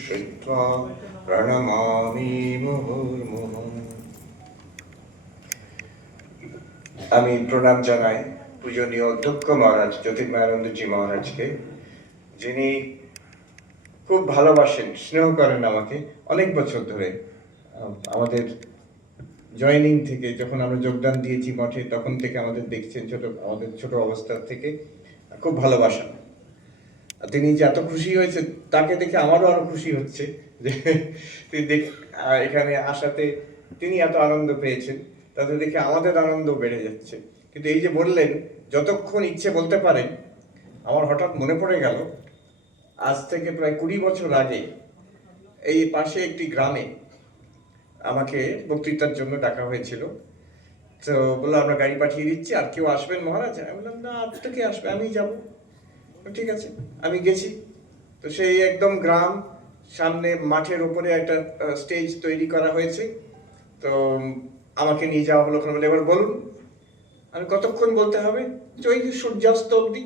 श्रुत्वा प्रणमामि मुहुर्मुहुः। আমি প্রণাম জানাই পূজনীয় অধ্যক্ষ মহারাজ জ্যোতির্ময়ানন্দজি মহারাজকে, যিনি খুব ভালোবাসেন, স্নেহ করেন আমাকে অনেক বছর ধরে। আমাদের জয়েনিং থেকে, যখন আমরা যোগদান দিয়েছি মঠে, তখন থেকে আমাদের দেখছেন, আমাদের ছোট অবস্থা থেকে খুব ভালোবাসেন। তিনি যে এত খুশি হয়েছে তাকে দেখে আমারও আরো খুশি হচ্ছে যে এখানে আসাতে তিনি এত আনন্দ পেয়েছেন, তাতে দেখে আমাদের আনন্দ বেড়ে যাচ্ছে। কিন্তু এই যে বললেন যতক্ষণ ইচ্ছে বলতে পারেন, আমার হঠাৎ মনে পড়ে গেল আজ থেকে প্রায় 20 বছর আগে এই পাশে একটি গ্রামে আমাকে বক্তৃতার জন্য ডাকা হয়েছিল। তো বললো আমরা গাড়ি পাঠিয়ে দিচ্ছি, আর কেউ আসবেন মহারাজ? আমি বললাম না, আর তো কে আসবে, আমি যাবো। ঠিক আছে, আমি গেছি। তো সেই একদম গ্রাম, সামনে মাঠের উপরে একটা স্টেজ তৈরি করা হয়েছে। তো আমাকে নিয়ে যাওয়া হলো ওখানে। এবার বলুন, আমি কতক্ষণ বলতে হবে? ওই যে সূর্যাস্ত অবধি।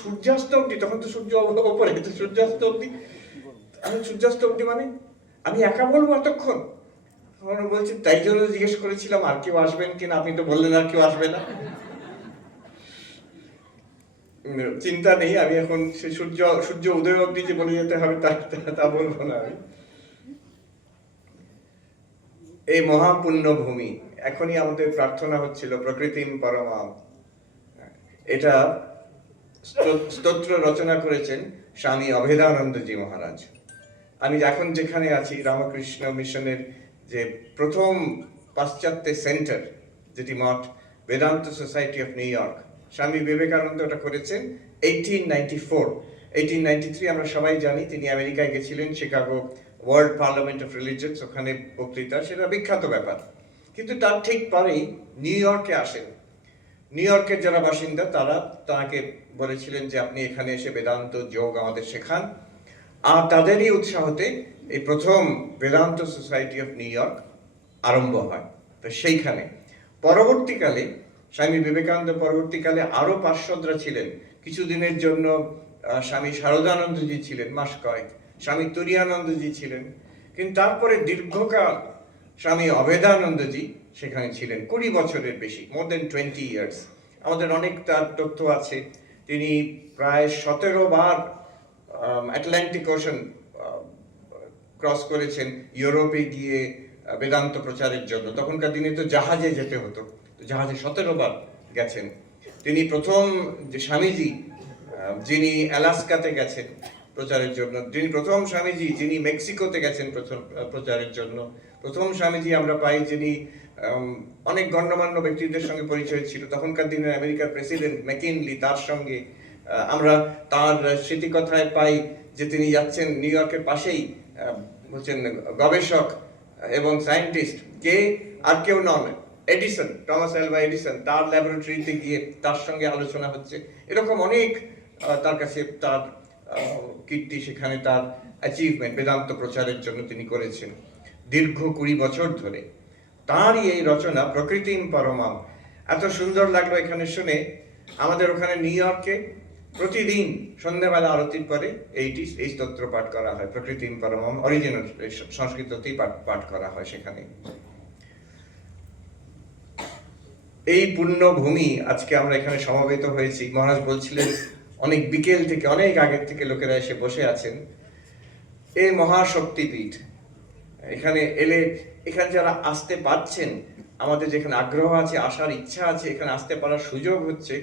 সূর্যাস্ত অবধি? তখন তো সূর্য ওপরে, তো সূর্যাস্ত অবধি। আমি সূর্যাস্ত অবধি মানে আমি একা বলবো এতক্ষণ? বলছি তাই জন্য জিজ্ঞেস করেছিলাম আর কেউ আসবেন কিনা, আপনি তো বললেন আর কেউ আসবে না। চিন্তা নেই, আমি এখন সে সূর্য উদয় অবধি যে বলে যেতে হবে তা বলবো না আমি। এই মহাপুণ্য ভূমি, এখনই আমাদের প্রার্থনা হচ্ছিল প্রকৃতিম পরমাম। এটা স্তোত্র রচনা করেছেন স্বামী অভেদানন্দজি মহারাজ। আমি এখন যেখানে আছি, রামকৃষ্ণ মিশনের যে প্রথম পাশ্চাত্যে সেন্টার, যেটি মঠ, Vedanta society of New York, Swami Vivekananda ওটা করেছেন 1894। 1893 আমরা সবাই জানি তিনি আমেরিকায় গেছিলেন, শিকাগো ওয়ার্ল্ড পার্লামেন্ট অফ রিলিজিয়নস, ওখানে বক্তৃতা, সেটা বিখ্যাত ব্যাপার। কিন্তু তার ঠিক পরেই নিউ ইয়র্কে আসেন। নিউ ইয়র্কের যারা বাসিন্দা তারা তাকে বলেছিলেন যে আপনি এখানে এসে বেদান্ত যোগ আমাদের শেখান। আর তাদেরই উৎসাহতে এই প্রথম Vedanta society of New York আরম্ভ হয়। তো সেইখানে পরবর্তীকালে স্বামী বিবেকানন্দ পরবর্তীকালে আরো পার্শ্বদরা ছিলেন। কিছুদিনের জন্য স্বামী শারদানন্দজি ছিলেন, মাস কয়েক। স্বামী তুরীয়ানন্দজি ছিলেন। কিন্তু তারপরে দীর্ঘকাল স্বামী অভেদানন্দজি সেখানে ছিলেন, 20 বছরের বেশি, মোর দেন 20 ইয়ার্স। আমাদের অনেক তার তথ্য আছে। তিনি প্রায় 17 বার আটলান্টিক ওশান ক্রস করেছেন ইউরোপে গিয়ে বেদান্ত প্রচারের জন্য। তখনকার দিনে তো জাহাজে যেতে হতো, তো জাহাজে 17 বার গেছেন। তিনি প্রথম যে স্বামীজি যিনি অ্যালাস্কাতে গেছেন প্রচারের জন্য, যিনি প্রথম স্বামীজি যিনি মেক্সিকোতে গেছেন প্রচারের জন্য, প্রথম স্বামীজি আমরা পাই যিনি অনেক গণ্যমান্য ব্যক্তিদের সঙ্গে পরিচয় ছিল। তখনকার দিনের আমেরিকার প্রেসিডেন্ট ম্যাকিনলি, তার সঙ্গে আমরা তার স্মৃতিকথায় পাই যে তিনি যাচ্ছেন নিউ ইয়র্কের পাশেই, বলছেন গবেষক এবং সায়েন্টিস্ট কে, আর কেউ নন, এডিসন, টমাস আলভা এডিসন, তার ল্যাবরেটরিতে গিয়ে তার সঙ্গে আলোচনা হচ্ছে। এরকম অনেক তার কাছে তার কীর্তি, সেখানে তার অ্যাচিভমেন্ট বেদান্ত প্রচারের জন্য তিনি করেছেন দীর্ঘ 20 বছর ধরে। তারই এই রচনা প্রকৃতিম পরমাম এত সুন্দর লাগলো এখানে শুনে। আমাদের ওখানে নিউ ইয়র্কে প্রতিদিন সন্ধ্যাবেলা আরতির পরে এই স্তোত্র পাঠ করা হয়, প্রকৃতিম পরমাম, অরিজিনাল সংস্কৃততেই পাঠ করা হয় সেখানে। এই পুণ্য ভূমি আজকে আমরা এখানে সমবেত হয়েছি। মহারাজ বলছিলেন অনেক বিকেল থেকে, অনেক আগের থেকে লোকেরা এসে বসে আছেন। এই মহাশক্তিপীঠ, এখানে এলে, এখানে যারা আসতে পারছেন, আমাদের যেখানে আগ্রহ আছে, আসার ইচ্ছা আছে, এখানে আসতে পারার সুযোগ হচ্ছে,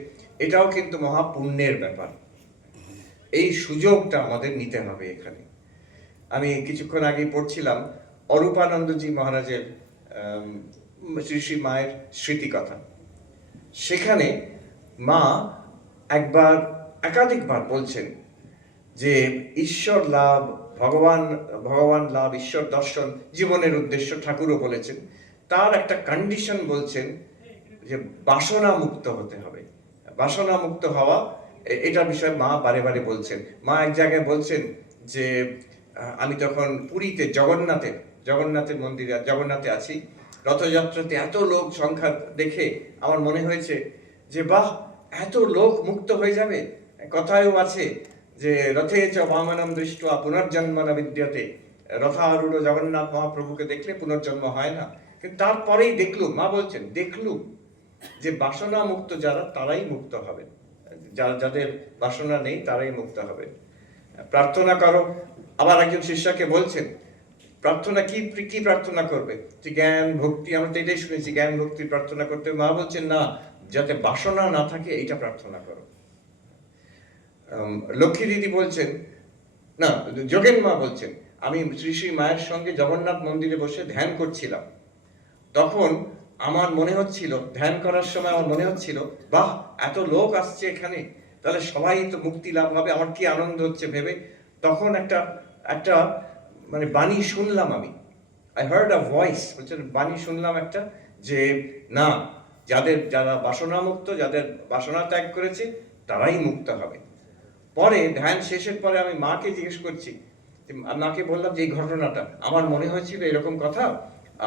এটাও কিন্তু মহাপুণ্যের ব্যাপার। এই সুযোগটা আমাদের নিতে হবে এখানে। আমি কিছুক্ষণ আগে পড়ছিলাম অরূপানন্দজি মহারাজের শ্রী শ্রী মায়ের স্মৃতিকথা। সেখানে মা একাধিকবার বলছেন যে ঈশ্বর লাভ, ভগবান লাভ, ঈশ্বর দর্শন জীবনের উদ্দেশ্য, ঠাকুরও বলেছেন। তার একটা কন্ডিশন বলছেন যে বাসনা মুক্ত হতে হবে। বাসনা মুক্ত হওয়া, এটা বিষয়ে মা বারে বারে বলছেন। মা এক জায়গায় বলছেন যে আমি তখন পুরীতে জগন্নাথের মন্দিরে, জগন্নাথে আছি, রথযাত্রাতে এত লোক সংখ্যা দেখে আমার মনে হয়েছে যে বাহ, এত লোক মুক্ত হয়ে যাবে। কথায়ও আছে যে রথে চ বামনম দৃष्ट्वा পুনর্জন্ম ন বিদ্যতে, রথারূঢ় জগন্নাথ মহাপ্রভুকে দেখলে পুনর্জন্ম হয় না। কিন্তু তারপরেই দেখলুম, মা বলছেন দেখলুম যে বাসনা মুক্ত যারা তারাই মুক্ত হবে, যাদের বাসনা নেই তারাই মুক্ত হবে। প্রার্থনা করো। আবার একজন শিষ্যাকে বলছেন প্রার্থনা কি কি প্রার্থনা করবে, যে জ্ঞান ভক্তি, আমরা তো এটাই শুনেছি জ্ঞান ভক্তির প্রার্থনা করতে। মা বলছেন না, যাতে বাসনা না থাকে এইটা প্রার্থনা করো। লক্ষ্মী দিদি বলছেন, না যোগেন মা বলছেন, আমি শ্রী শ্রী মায়ের সঙ্গে জগন্নাথ মন্দিরে বসে ধ্যান করছিলাম, তখন আমার মনে হচ্ছিল, ধ্যান করার সময় আমার মনে হচ্ছিল, বাহ এত লোক আসছে এখানে, তাহলে সবাই তো মুক্তি লাভ হবে, আমার কি আনন্দ হচ্ছে ভেবে। তখন একটা একটা মানে বাণী শুনলাম আমি, আই হার্ড আ ভয়েস, বলছেন বাণী শুনলাম একটা, যে না, যারা বাসনা মুক্ত, যাদের বাসনা ত্যাগ করেছে তারাই মুক্ত হবে। পরে ধ্যান শেষের পরে আমি মাকে জিজ্ঞেস করছি, মাকে বললাম যে এই ঘটনাটা আমার মনে হয়েছিল এরকম কথা,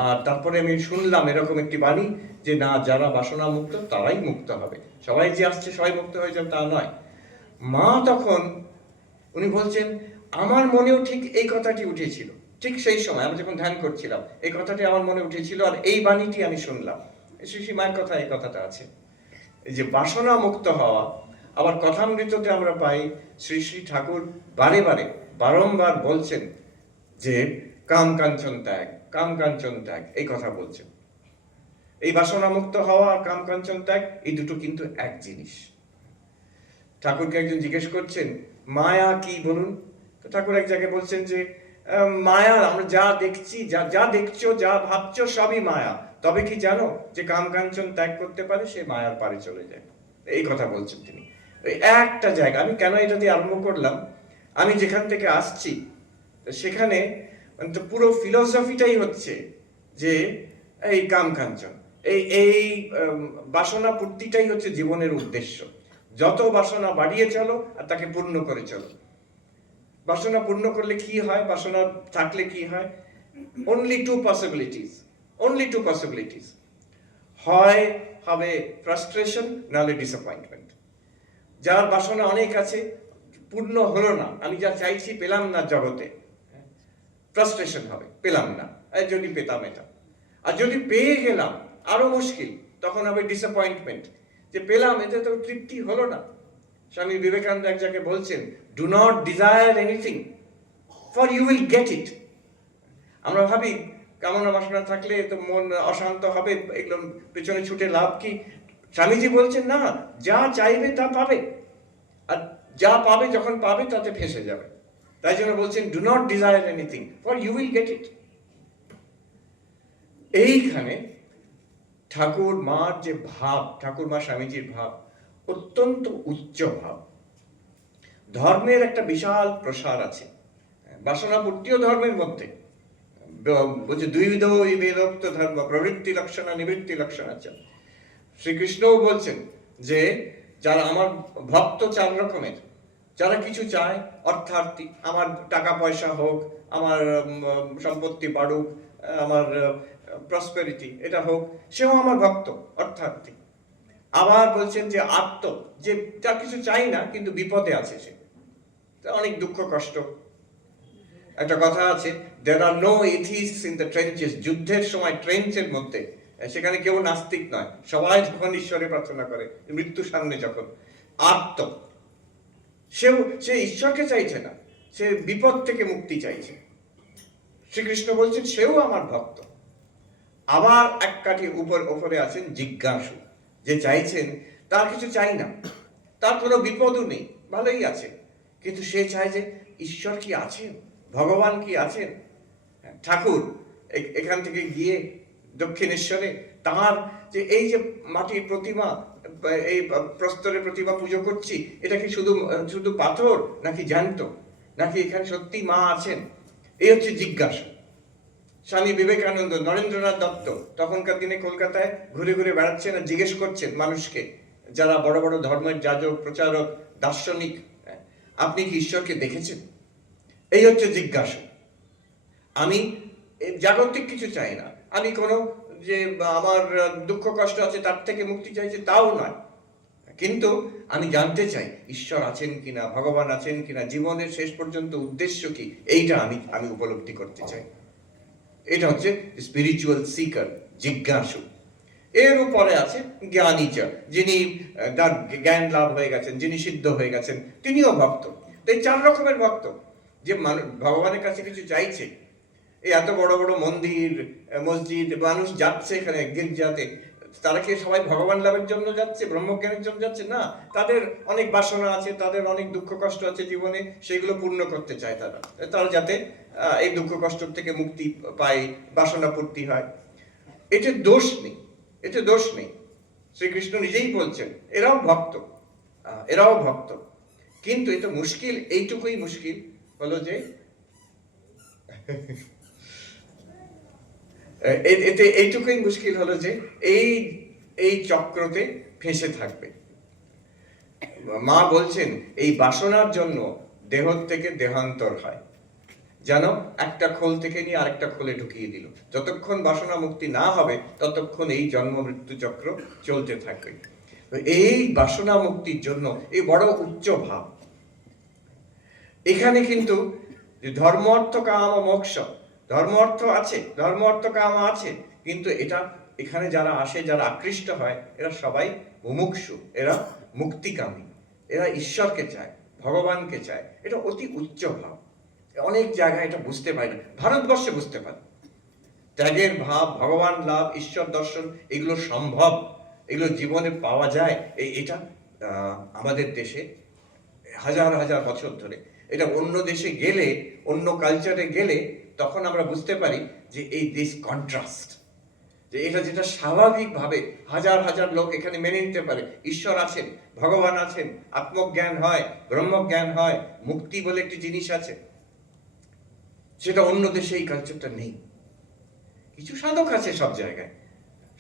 আর তারপরে আমি শুনলাম এরকম একটি বাণী যে না, যারা বাসনা মুক্ত তারাই মুক্ত হবে, সবাই যে আসছে সবাই মুক্ত হয়ে যাবে তা নয়। মা তখন উনি বলছেন আমার মনেও ঠিক এই কথাটি উঠেছিল, ঠিক সেই সময় আমি যখন ধ্যান করছিলাম এই কথাটি আমার মনে উঠেছিল, আর এই বাণীটি আমি শুনলাম। শ্রী শ্রী মায়ের কথা এই কথাটা আছে, এই যে বাসনা মুক্ত হওয়া। আবার কথামৃততে আমরা পাই শ্রী শ্রী ঠাকুর বারে বারে বারংবার বলছেন যে কাম কাঞ্চন ত্যাগ, কাম কাঞ্চন ত্যাগ, এই কথা বলছেন। এই বাসনা মুক্ত হওয়া আর কাম কাঞ্চন ত্যাগ এই দুটো কিন্তু এক জিনিস। ঠাকুরকে একজন জিজ্ঞেস করছেন মায়া কি বলুন, তো ঠাকুর এক জায়গায় বলছেন যে মায়া, আমরা যা দেখছি, যা দেখছো, যা ভাবছো সবই মায়া, তবে কি জানো যে কাম কাঞ্চন ত্যাগ করতে পারে সে মায়ার পারে চলে যায়। এই কথা বলছেন তিনি। একটা জায়গা, আমি কেন এটা দিয়ে আরম্ভ করলাম, আমি যেখান থেকে আসছি সেখানে তো পুরো ফিলোসফিটাই হচ্ছে যে এই কাম কাঞ্চন, এই বাসনা পূর্তিটাই হচ্ছে জীবনের উদ্দেশ্য। যত বাসনা বাড়িয়ে চলো আর তাকে পূর্ণ করে চলো। বাসনা পূর্ণ করলে কি হয়, বাসনা থাকলে কি হয়, only two possibilities, হয় হবে ফ্রাস্ট্রেশন, নাহলে ডিসঅ্যাপয়েন্টমেন্ট। যার বাসনা অনেক আছে, পূর্ণ হলো না, আমি যা চাইছি পেলাম না জগতে, ফ্রাস্ট্রেশন হবে, পেলাম না, যদি পেতাম এটা। আর যদি পেয়ে গেলাম আরো মুশকিল, তখন হবে ডিসঅ্যাপয়েন্টমেন্ট, যে পেলাম এতে তো তৃপ্তি হলো না। স্বামী বিবেকানন্দ এক জায়গায় বলছেন, do not desire anything for you will get it. আমরা ভাবি কামনা বাসনা থাকলে তো মন অশান্ত হবে, এগুলো পেছনে ছুটে লাভ কি। স্বামীজি বলছেন না, যা চাইবে তা পাবে, আর যা পাবে যখন পাবে তাতে ফেঁসে যাবে। তাই জন্য বলছেন do not desire anything for you will get it. এইখানে ঠাকুর মার যে ভাব, ঠাকুর মা স্বামীজির ভাব অত্যন্ত উচ্চ ভাব। ধর্মের একটা বিশাল প্রসার আছে, বাসনাপূর্তিও ধর্মের মধ্যে বলছে দ্বিবিধ বিভক্ত ধর্ম, প্রবৃত্তি লক্ষণ নিবৃত্তি লক্ষণ আছে। শ্রীকৃষ্ণও বলছেন যে যারা আমার ভক্ত চার রকমের, যারা কিছু চায় অর্থার্থী, আমার টাকা পয়সা হোক, আমার সম্পত্তি বাড়ুক, আমার প্রসপেরিটি এটা হোক, সেও আমার ভক্ত অর্থার্থী। আবার বলছেন যে আত্ম, যে যা কিছু চাই না কিন্তু বিপদে আছে, সে অনেক দুঃখ কষ্ট। একটা কথা আছে, there are no atheists in the trenches, যুদ্ধের সময় ট্রেঞ্চের মধ্যে সেখানে কেউ নাস্তিক নয়, সবাই যখন ঈশ্বরে প্রার্থনা করে মৃত্যু সামনে যখন। আত্ম, সে ঈশ্বরকে চাইছে না, সে বিপদ থেকে মুক্তি চাইছে। শ্রীকৃষ্ণ বলছেন সেও আমার ভক্ত। আবার এক কাঠি উপরে আছেন জিজ্ঞাসু, যে চাইছেন তার কিছু চাই না, তার কোনো বিপদও নেই, ভালোই আছে, কিন্তু সে চায় যে ঈশ্বর কি আছেন, ভগবান কি আছেন। ঠাকুর এখান থেকে গিয়ে দক্ষিণেশ্বরে তার যে এই যে মাটির প্রতিমা, এই প্রস্তরের প্রতিমা পুজো করছি, এটা কি শুধু পাথর নাকি জ্যান্ত, নাকি এখানে সত্যি মা আছেন, এই হচ্ছে জিজ্ঞাসা। স্বামী বিবেকানন্দ, নরেন্দ্রনাথ দত্ত তখনকার দিনে কলকাতায় ঘুরে ঘুরে বেড়াচ্ছেন আর জিজ্ঞেস করছেন মানুষকে, যারা বড় বড় ধর্মের যাজক, প্রচারক, দার্শনিক, আপনি কি ঈশ্বরকে দেখেছেন? এই হচ্ছে জিজ্ঞাসা। আমি জাগতিক কিছু চাই না, আমি কোনো যে আমার দুঃখ কষ্ট আছে তার থেকে মুক্তি চাইছি তাও নয়, কিন্তু আমি জানতে চাই ঈশ্বর আছেন কিনা, ভগবান আছেন কিনা, জীবনের শেষ পর্যন্ত উদ্দেশ্য কি, এইটা আমি উপলব্ধি করতে চাই। এটা হচ্ছে স্পিরিচুয়াল সিকার, জিজ্ঞাসু। এর উপরে আছে জ্ঞানীচা, যিনি তার জ্ঞান লাভ হয়ে গেছেন, যিনি সিদ্ধ হয়ে গেছেন, তিনিও ভক্ত। এই 4 রকমের ভক্ত। যে ভগবানের কাছে কিছু চাইছে, এই এত বড় বড় মন্দির, মসজিদ, মানুষ যাচ্ছে এখানে গির্জাতে, তারা কি সবাই ভগবান লাভের জন্য যাচ্ছে, ব্রহ্মজ্ঞানের জন্য যাচ্ছে? না, তাদের অনেক বাসনা আছে, তাদের অনেক দুঃখ কষ্ট আছে জীবনে, সেগুলো পূর্ণ করতে চায় তারা। তারা যাতে এই দুঃখ কষ্ট থেকে মুক্তি পায়, বাসনা পূর্তি হয়। এতে দোষ নেই, এতে দোষ নেই। শ্রীকৃষ্ণ নিজেই বলছেন এরাও ভক্ত, এরাও ভক্ত। কিন্তু এটা মুশকিল, এইটুকুই মুশকিল হলো যে এতে এইটুকুই মুশকিল হলো যে এই চক্রতে ফেঁসে থাকবে। মা বলছেন এই বাসনার জন্য দেহ থেকে দেহান্তর হয়, যেন একটা খোল থেকে নিয়ে আরেকটা খোলে ঢুকিয়ে দিল। যতক্ষণ বাসনা মুক্তি না হবে ততক্ষণ এই জন্ম মৃত্যু চক্র চলতে থাকবে। এই বাসনা মুক্তির জন্য এই বড় উচ্চ ভাব। এখানে কিন্তু ধর্ম অর্থ কাম মোক্ষ, ধর্ম অর্থ আছে, ধর্ম অর্থ কাম আছে, কিন্তু এটা এখানে যারা আসে, যারা আকৃষ্ট হয়, এরা সবাই মুমুক্ষু, এরা মুক্তিকামী, এরা ঈশ্বরকে চায়, ভগবানকে চায়। এটা অতি উচ্চ ভাব। অনেক জায়গায় এটা বুঝতে পারে না, ভারতবর্ষে বুঝতে পারে। ত্যাগের ভাব, ভগবান লাভ, ঈশ্বর দর্শন, এগুলো সম্ভব, এগুলো জীবনে পাওয়া যায়। এটা আমাদের দেশে হাজার হাজার বছর ধরে। এটা অন্য দেশে গেলে, অন্য কালচারে গেলে তখন আমরা বুঝতে পারি যে এই দিস কন্ট্রাস্ট, যে এটা যেটা স্বাভাবিকভাবে হাজার হাজার লোক এখানে মেনে নিতে পারে, ঈশ্বর আছেন, ভগবান আছেন, আত্মজ্ঞান হয়, ব্রহ্মজ্ঞান হয়, মুক্তি বলে একটি জিনিস আছে, সেটা অন্য দেশে এই কালচারটা নেই। কিছু সাধক আছে সব জায়গায়,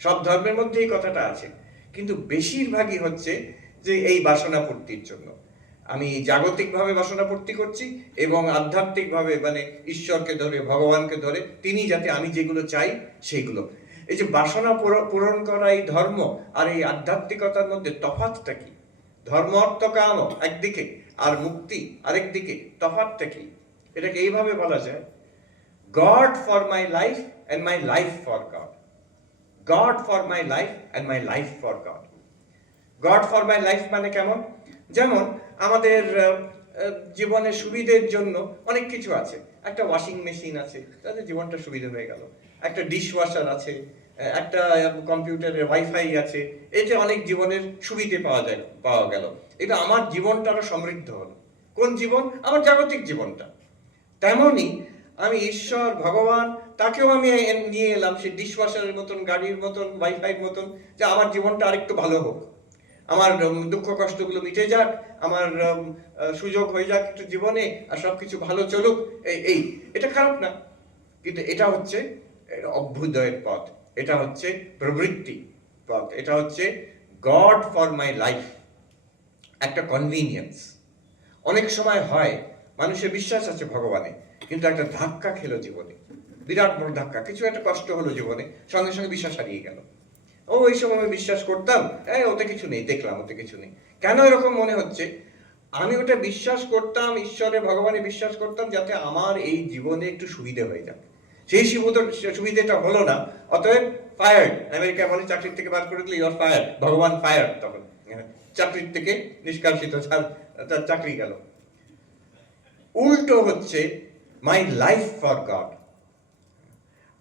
সব ধর্মের মধ্যে এই কথাটা আছে, কিন্তু বেশিরভাগই হচ্ছে যে এই বাসনা পূর্তির জন্য। আমি জাগতিকভাবে বাসনা পূর্তি করছি এবং আধ্যাত্মিকভাবে মানে ঈশ্বরকে ধরে, ভগবানকে ধরে, তিনি যাতে আমি যেগুলো চাই সেগুলো। এই যে বাসনা পূরণ করা এই ধর্ম আর এই আধ্যাত্মিকতার মধ্যে তফাৎটা কি? ধর্ম অর্থ কাম একদিকে আর মুক্তি আরেকদিকে, তফাৎটা কি? এটাকে এইভাবে বলা যায়, God for my life and my life for God. God for my life and my life for God. God for my life মানে কেমন? যেমন আমাদের জীবনের সুবিধের জন্য অনেক কিছু আছে। একটা ওয়াশিং মেশিন আছে, তাদের জীবনটা সুবিধা হয়ে গেল। একটা ডিশ ওয়াশার আছে, একটা কম্পিউটারের ওয়াইফাই আছে, এতে অনেক জীবনের সুবিধে পাওয়া গেল। এটা আমার জীবনটা আরো সমৃদ্ধ হলো। কোন জীবন? আমার জাগতিক জীবনটা। তেমনই আমি ঈশ্বর, ভগবান, তাকেও আমি নিয়ে এলাম সেই ডিশওয়াশারের মতন, গাড়ির মতন, ওয়াইফাইয়ের মতন, যে আমার জীবনটা আরেকটু ভালো হোক, আমার দুঃখ কষ্টগুলো মিটে যাক, আমার সুযোগ হয়ে যাক একটু জীবনে, আর সবকিছু ভালো চলুক। এটা খারাপ না, কিন্তু এটা হচ্ছে অভ্যুদয়ের পথ, এটা হচ্ছে প্রবৃত্তি পথ, এটা হচ্ছে গড ফর মাই লাইফ, একটা কনভিনিয়েন্স। অনেক সময় হয় মানুষের বিশ্বাস আছে ভগবানে, কিন্তু একটা ধাক্কা খেলো জীবনে, বিরাট বড় ধাক্কা, কিছু একটা কষ্ট হলো জীবনে, সঙ্গে সঙ্গে বিশ্বাস হারিয়ে গেল। ওই সময় আমি বিশ্বাস করতাম, ওতে কিছু নেই, দেখলাম ওতে কিছু নেই। কেন এরকম মনে হচ্ছে? আমি ওটা বিশ্বাস করতাম, ঈশ্বরে ভগবানে বিশ্বাস করতাম যাতে আমার এই জীবনে একটু সুবিধে হয়ে যাক। সেই সুবিধেটা হলো না, অতএব ফায়ার্ড। আমেরিকায় বলে চাকরির থেকে বার করে দিলে ইউ আর ফায়ার্ড, ভগবান ফায়ার্ড, তখন চাকরির থেকে নিষ্কাশিত, তার চাকরি গেল। উল্টো হচ্ছে মাই লাইফ ফর গড,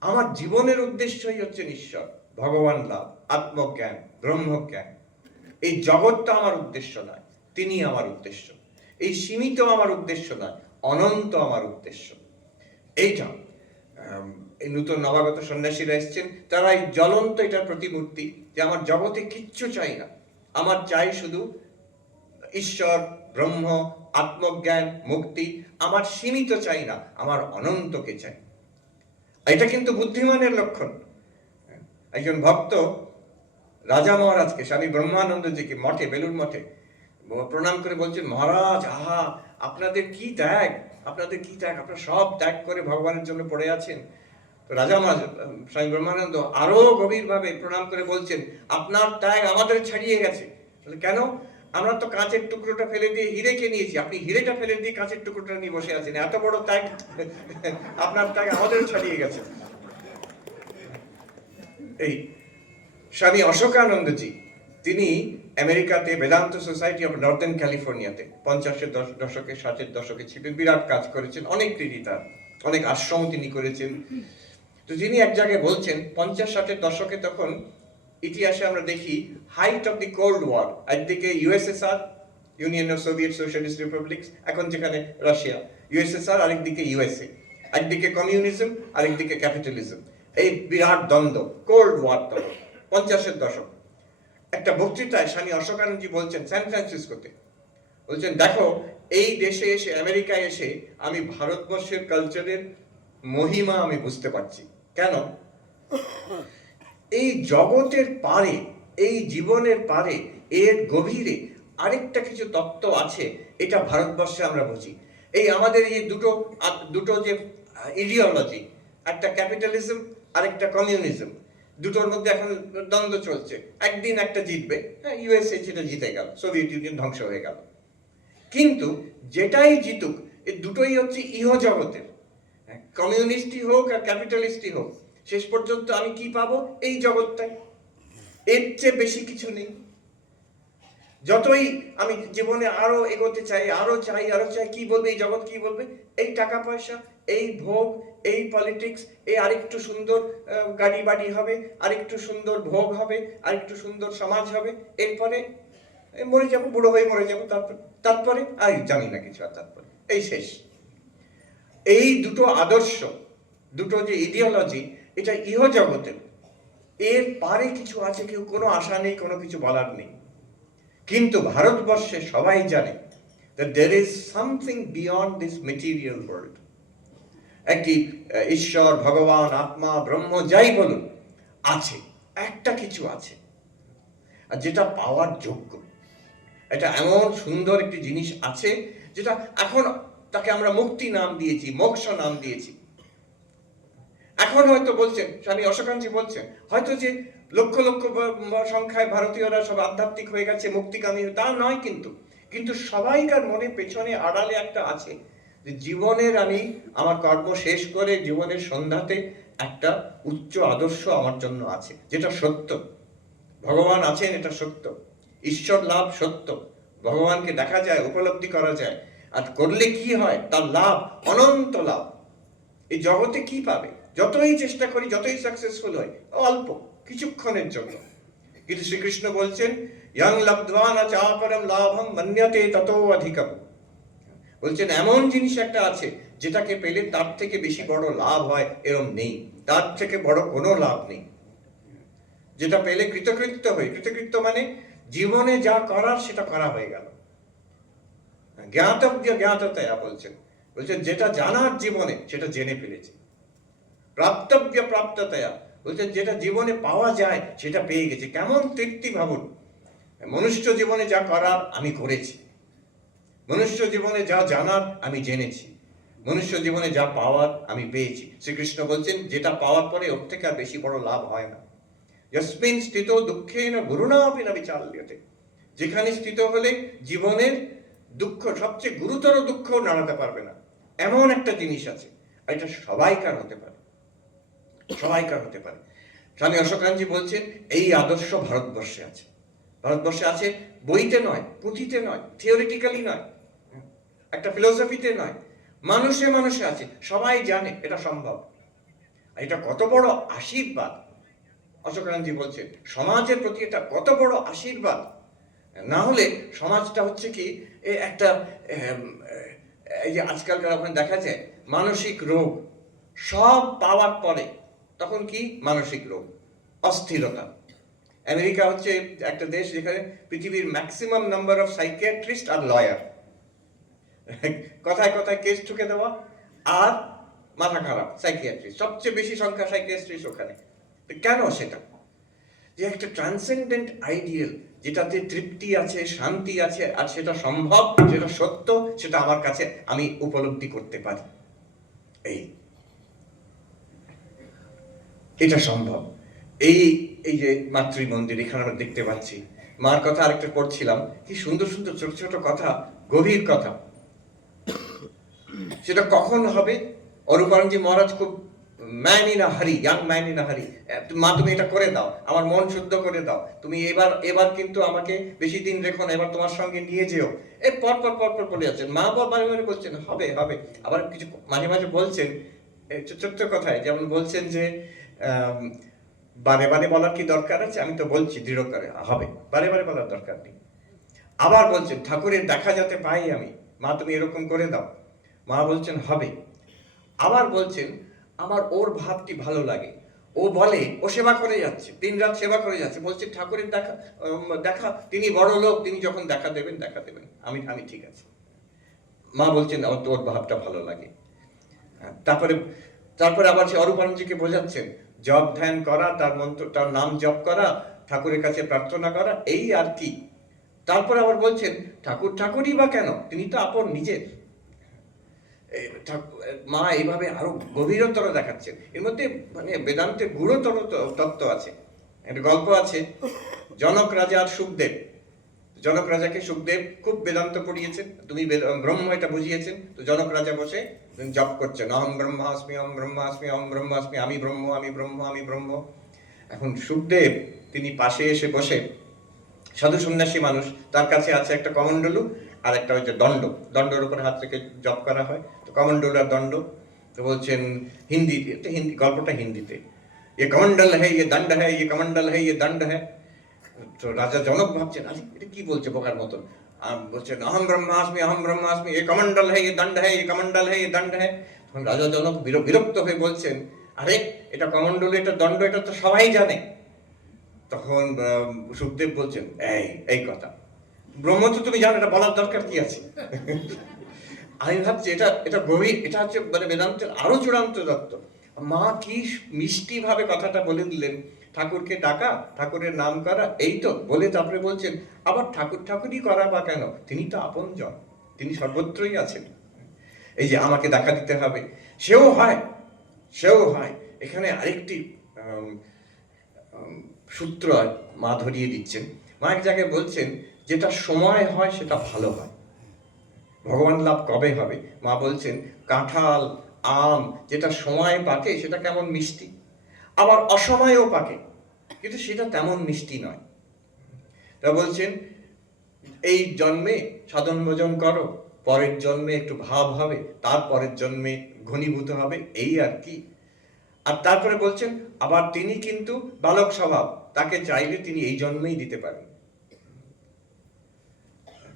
আমার জীবনের উদ্দেশ্যই হচ্ছে ঈশ্বর, ভগবান লাভ, আত্মজ্ঞান, ব্রহ্মজ্ঞান। এই জগৎটা আমার উদ্দেশ্য নয়, তিনি আমার উদ্দেশ্য। এই সীমিত আমার উদ্দেশ্য নয়, অনন্ত আমার উদ্দেশ্য। এইটা এই নতুন নবাগত সন্ন্যাসীরা এসছেন, তারা এই জ্বলন্ত এটার প্রতিমূর্তি, যে আমার জগতে কিচ্ছু চাই না, আমার চাই শুধু ঈশ্বর, ব্রহ্ম, আত্মজ্ঞান, মুক্তি। আমার সীমিত চাই না, আমার অনন্তকে চাই। এটা কিন্তু বুদ্ধিমানের লক্ষণ। একজন ভক্ত রাজা মহারাজকে, স্বামী ব্রহ্মানন্দজিকে মঠে, বেলুর মঠে প্রণাম করে বলছেন, মহারাজ, আহা, আপনাদের কি ত্যাগ, আপনাদের কি ত্যাগ, আপনারা সব ত্যাগ করে ভগবানের জন্য পড়ে আছেন। তো রাজা মহারাজ, স্বামী ব্রহ্মানন্দ আরো গভীরভাবে প্রণাম করে বলছেন, আপনার ত্যাগ আমাদের ছাড়িয়ে গেছে। কেন? আমরা তো কাঁচের টুকরোটা ফেলে দিয়ে হিরেকে নিয়েছি, আপনি হিরেটা ফেলে দিয়ে কাঁচের টুকরোটা নিয়ে বসে আছেন, এত বড় ত্যাগ আপনার ত্যাগ আমাদেরও ছাড়িয়ে গেছে। এই স্বামী অশোকানন্দজি, তিনি আমেরিকাতে বেদান্ত সোসাইটি অফ নর্দার্ন ক্যালিফোর্নিয়াতে 50-এর দশকে 60-এর দশকে ছিলেন, বিরাট কাজ করেছেন, অনেক কৃতি তার, অনেক আশ্রম তিনি করেছেন। তো তিনি এক জায়গায় বলছেন 50-60-এর দশকে তখন ইতিহাসে আমরা দেখি height of the cold war, একদিকে USSR, union of Soviet socialist republics, এখন যেখানে রাশিয়া, ইউএসএসআর, আরেকদিকে ইউএসএ, একদিকে কমিউনিজম আরেকদিকে ক্যাপিটালিজম, এই বিরাট দ্বন্দ্ব, কোল্ড ওয়ার তখন 50-এর দশক। একটা বক্তৃতায় স্বামী অশোকানন্দজি বলছেন সান ফ্রান্সিসকোতে, বলছেন দেখো এই দেশে এসে, আমেরিকায় এসে আমি ভারতবর্ষের কালচারের মহিমা আমি বুঝতে পারছি। কেন? এই জগতের পারে, এই জীবনের পারে, এর গভীরে আরেকটা কিছু তত্ত্ব আছে, এটা ভারতবর্ষে আমরা বুঝি। এই আমাদের এই দুটো যে ইডিওলজি, একটা ক্যাপিটালিজম আর একটা কমিউনিজম, দুটোর মধ্যে এখন দ্বন্দ্ব চলছে, একদিন একটা জিতবে, হ্যাঁ ইউএসএ যেটা জিতে গেল, সোভিয়েত ইউনিয়ন ধ্বংস হয়ে গেল, কিন্তু যেটাই জিতুক এই দুটোই হচ্ছে ইহ জগতের, কমিউনিস্টই হোক আর ক্যাপিটালিস্টই হোক, শেষ পর্যন্ত আমি কি পাবো? এই জগৎটাই, এর চেয়ে বেশি কিছু নেই। যতই আমি জীবনে আরো এগোতে চাই, আরো চাই, কি বলবে এই জগৎ, কি বলবে? এই টাকা পয়সা, এই ভোগ, এই পলিটিক্স, এই আরেকটু সুন্দর গাড়ি বাড়ি হবে, আরেকটু সুন্দর ভোগ হবে, আরেকটু সুন্দর সমাজ হবে, এরপরে মরে যাব, বুড়ো হয়ে মরে যাব, তারপরে আর জানি না কিছু, আর তারপরে এই শেষ। এই দুটো আদর্শ, দুটো যে ইডিওলজি, এটা ইহ জগতের, এর পারে কিছু আছে, কেউ কোনো আশা নেই, কোনো কিছু বলার নেই। কিন্তু ভারতবর্ষে সবাই জানে that there is something beyond this material world, একটি ঈশ্বর, ভগবান, আত্মা, ব্রহ্ম, যাই বলুন, আছে, একটা কিছু আছে, আর যেটা পাওয়ার যোগ্য। এটা এমন সুন্দর একটি জিনিস আছে যেটা এখন তাকে আমরা মুক্তি নাম দিয়েছি, মোক্ষ নাম দিয়েছি। এখন হয়তো বলছেন, স্বামী অশোকানন্দজি বলছেন, হয়তো যে লক্ষ লক্ষ সংখ্যায় ভারতীয়রা সব আধ্যাত্মিক হয়ে গেছে, মুক্তিকামী, তা নয়, কিন্তু সবাইকার মনে পেছনে আড়ালে একটা আছে যে জীবনের আমি আমার কর্ম শেষ করে জীবনের সন্ধ্যাতে একটা উচ্চ আদর্শ আমার জন্য আছে, যেটা সত্য। ভগবান আছেন, এটা সত্য। ঈশ্বর লাভ সত্য, ভগবানকে দেখা যায়, উপলব্ধি করা যায়, আর করলে কি হয়, তার লাভ অনন্ত লাভ। এই জগতে কি পাবে? যতই চেষ্টা করি, যতই সাকসেসফুল হয়, অল্প কিছুক্ষণের জন্য। কিন্তু শ্রীকৃষ্ণ বলছেন ইয়ং লব্ধ্বা ন চাপরম লাভম মন্যতে ততো অধিকম, বলছেন এমন জিনিস একটা আছে যেটাকে পেলে তার থেকে বেশি বড় লাভ হয় এরম নেই, তার থেকে বড় কোনো লাভ নেই। যেটা পেলে কৃতকৃত্য হই, কৃতকৃত্য মানে জীবনে যা করার সেটা করা হয়ে গেল। জ্ঞাতব্য জ্ঞাততয়া বলছেন যেটা জানার জীবনে সেটা জেনে ফেলেছি। প্রাপ্তব্য প্রাপ্ততয়া বলছেন যেটা জীবনে পাওয়া যায় সেটা পেয়ে গেছে। কেমন তৃপ্তি ভাবুন, মনুষ্য জীবনে যা করার আমি করেছি, মনুষ্য জীবনে যা জানার আমি জেনেছি, মনুষ্য জীবনে যা পাওয়ার আমি পেয়েছি। শ্রীকৃষ্ণ বলছেন যেটা পাওয়ার পরে ওর থেকে আর বেশি বড় লাভ হয় না। যস্মিন স্থিত দুঃখেন গুরুণাপি ন বিচাল্যতে, যেখানে স্থিত হলে জীবনের দুঃখ, সবচেয়ে গুরুতর দুঃখ নাড়াতে পারবে না, এমন একটা জিনিস আছে। আর এটা সবাইকার হতে পারে, সবাইকার হতে পারে। স্বামী অশোকানন্দজি বলছেন এই আদর্শ ভারতবর্ষে আছে। ভারতবর্ষে আছে বইতে নয়, পুঁথিতে নয়, থিওরিটিক্যালি নয়, একটা ফিলোসফিতে নয়, মানুষে মানুষে আছে, সবাই জানে এটা সম্ভব। এটা কত বড় আশীর্বাদ। অশোকানন্দজি বলছেন সমাজের প্রতি এটা কত বড় আশীর্বাদ। না হলে সমাজটা হচ্ছে কি একটা, এই যে আজকালকার ওখানে দেখা যায় মানসিক রোগ, সব পাওয়ার পরে তখন কি মানসিক রোগ, অস্থিরতা। আমেরিকা হচ্ছে একটা দেশ যেখানে পৃথিবীর ম্যাক্সিমাম নাম্বার অফ সাইকিয়াট্রিস্ট আর লয়ার। কথায় কথায় কেস ঠুকে দেওয়া আর মাথা খারাপ, সাইকিয়াট্রিস্ট সবচেয়ে বেশি সংখ্যা, সাইকিয়াট্রিস্ট ওখানে। কেন? সেটা যে একটা ট্রান্সেন্ডেন্ট আইডিয়াল, যেটাতে তৃপ্তি আছে, শান্তি আছে, আর সেটা সম্ভব, সেটা সত্য, সেটা আমার কাছে আমি উপলব্ধি করতে পারি। এটা সম্ভব। এই যে মাতৃ মন্দির এখানে আমরা দেখতে পাচ্ছি, মার কথা আরেকটা পড়ছিলাম, কি সুন্দর সুন্দর ছোট ছোট কথা, গভীর কথা। সেটা কখন হবে? অরূপানন্দজি মহারাজ খুব ম্যান ইন আ হারি, ইয়াং ম্যান ইন আ হারি, মা তুমি এটা করে দাও, আমার মন শুদ্ধ করে দাও, তুমি এবার এবার কিন্তু আমাকে বেশি দিন রেখো না, এবার তোমার সঙ্গে নিয়ে যেও। এই পর পর পর পর বলে যাচ্ছেন, মা বারে বারে বলছেন হবে হবে, আবার কিছু মাঝে মাঝে বলছেন ছোট্ট কথায়, যেমন বলছেন যে বারে বারে বলার কি দরকার আছে, আমি তো বলছি দৃঢ় করে হবে, বারে বারে বলার দরকার নেই। আবার বলছেন ঠাকুরের দেখা যাতে পাই আমি, মা তুমি এরকম করে দাও, মা বলছেন হবে। আবার বলছেন আমার ওর ভাবটি ভালো লাগে, ও বলে ও সেবা করে যাচ্ছে, দিন রাত সেবা করে যাচ্ছে, বলছে ঠাকুরের দেখা দেখা তিনি বড় লোক, তিনি যখন দেখা দেবেন দেখা দেবেন, আমি আমি ঠিক আছে। মা বলছেন ওর ভাবটা ভালো লাগে। তারপরে তারপরে আবার সে অরূপানন্দজিকে বোঝাচ্ছেন জপ ধ্যান করা, তার মন্ত্র, তার নাম জপ করা, ঠাকুরের কাছে প্রার্থনা করা, এই আর কি। তারপরে আবার বলছেন ঠাকুর ঠাকুরই বা কেন, তিনি তো আপন নিজের। মা এইভাবে আরো গভীরতর দেখাচ্ছেন। এর মধ্যে মানে বেদান্তের গূঢ়তর তত্ত্ব আছে। একটা গল্প আছে, জনক রাজা আর সুখদেব। জনক রাজাকে সুখদেব খুব বেদান্ত পড়িয়েছেন, তুমি ব্রহ্ম এটা বুঝিয়েছেন। তো জনক রাজা বসে জপ করছেন, অহম ব্রহ্মাস্মি অহম ব্রহ্মাস্মি অহম ব্রহ্মাস্মি, আমি ব্রহ্ম আমি ব্রহ্ম আমি ব্রহ্ম। এখন সুখদেব তিনি পাশে এসে বসে, সাধু সন্ন্যাসী মানুষ, তার কাছে আছে একটা কমণ্ডলু আর একটা হচ্ছে দণ্ড, দণ্ডের উপর হাত রেখে জপ করা হয়, তো কমণ্ডলু আর দণ্ড। তো বলছেন হিন্দিতে, হিন্দি গল্পটা হিন্দিতে, এ কমণ্ডল হ্যাঁ ইয়ে দণ্ড হ্যাঁ, ইয়ে কমণ্ডল হ্যাঁ ইয়ে দণ্ড হ্যাঁ। তো রাজা জনক ভাবছেন আরে এটা কি বলছে বোকার মতন, বলছেন অহম ব্রহ্মাস্মি এ কমণ্ডল হ্যাঁ ইয়ে দণ্ড হ্যাঁ, ইয়ে কমণ্ডল হ্যাঁ ইয়ে দণ্ড হ্যাঁ। তখন রাজা জনক বিরক্ত হয়ে বলছেন আরে এটা কমণ্ডল, এটা দণ্ড, এটা তো সবাই জানে। তখন সুখদেব বলছেন এই এই কথা ব্রহ্ম তো তুমি জানো, এটা বলার দরকার কি আছে? আমি ভাবছি এটা এটা গভীর, এটা হচ্ছে মানে বেদান্তের আরো চূড়ান্ত তত্ত্ব। মা কি মিষ্টি ভাবে কথাটা বলে দিলেন, ঠাকুরকে ডাকা, ঠাকুরের নাম করা, এই তো বলে তারপরে বলছেন আবার ঠাকুর ঠাকুরই করা বা কেন, তিনি তো আপনজন, তিনি সর্বত্রই আছেন। এই যে আমাকে দেখা দিতে হবে, সেও হয়, সেও হয়। এখানে আরেকটি সূত্র মা ধরিয়ে দিচ্ছেন। মা এক জায়গায় বলছেন যেটা সময় হয় সেটা ভালো হয়। ভগবান লাভ কবে হবে? মা বলছেন কাঁঠাল আম যেটা সময় পাকে সেটা কেমন মিষ্টি, আবার অসময়েও পাকে কিন্তু সেটা তেমন মিষ্টি নয়। তা বলছেন এই জন্মে সাধন ভজন করো, পরের জন্মে একটু ভাব হবে, তার পরের জন্মে ঘনীভূত হবে, এই আর কি। আর তারপরে বলছেন আবার তিনি কিন্তু বালক স্বভাব, তাকে চাইলে তিনি এই জন্মেই দিতে পারেন।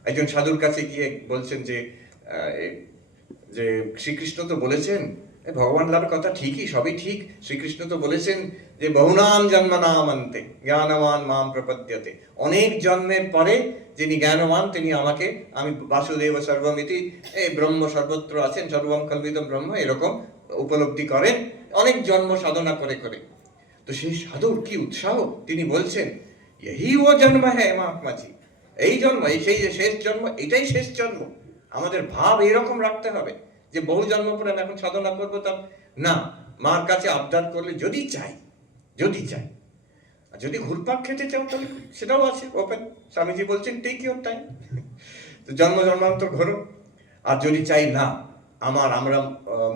একজন সাধুর কাছে গিয়ে বলছেন যে যে শ্রীকৃষ্ণ তো বলেছেন ভগবান লাভের কথা ঠিকই, সবই ঠিক, শ্রীকৃষ্ণ তো বলেছেন যে বহুনাম জন্মনামন্তে জ্ঞানবান মাম প্রপদ্যতে, অনেক জন্মের পরে যিনি জ্ঞানবান তিনি আমাকে, আমি বাসুদেব সর্বমিতি, এই ব্রহ্ম সর্বত্র আছেন, সর্বম কল্পিতম ব্রহ্ম, এরকম উপলব্ধি করেন অনেক জন্ম সাধনা করে করে। তো সেই সাধুর কি উৎসাহ, তিনি বলছেন এই ও জন্ম হ্যাঁ মহাত্মাজি, এই জন্ম, এই সেই শেষ জন্ম, এটাই শেষ জন্ম। আমাদের ভাব এরকম রাখতে হবে যে বহু জন্ম পরে আমি এখন সাধনা করবো, তা না, মার কাছে আবদার করলে যদি চাই, যদি চাই, আর যদি ঘুরপাক খেতে চাও তাহলে সেটাও আছে ওপেন। স্বামীজি বলছেন টেক ইউর টাইম, তো জন্ম জন্মান্তর ঘোরো। আর যদি চাই না আমরা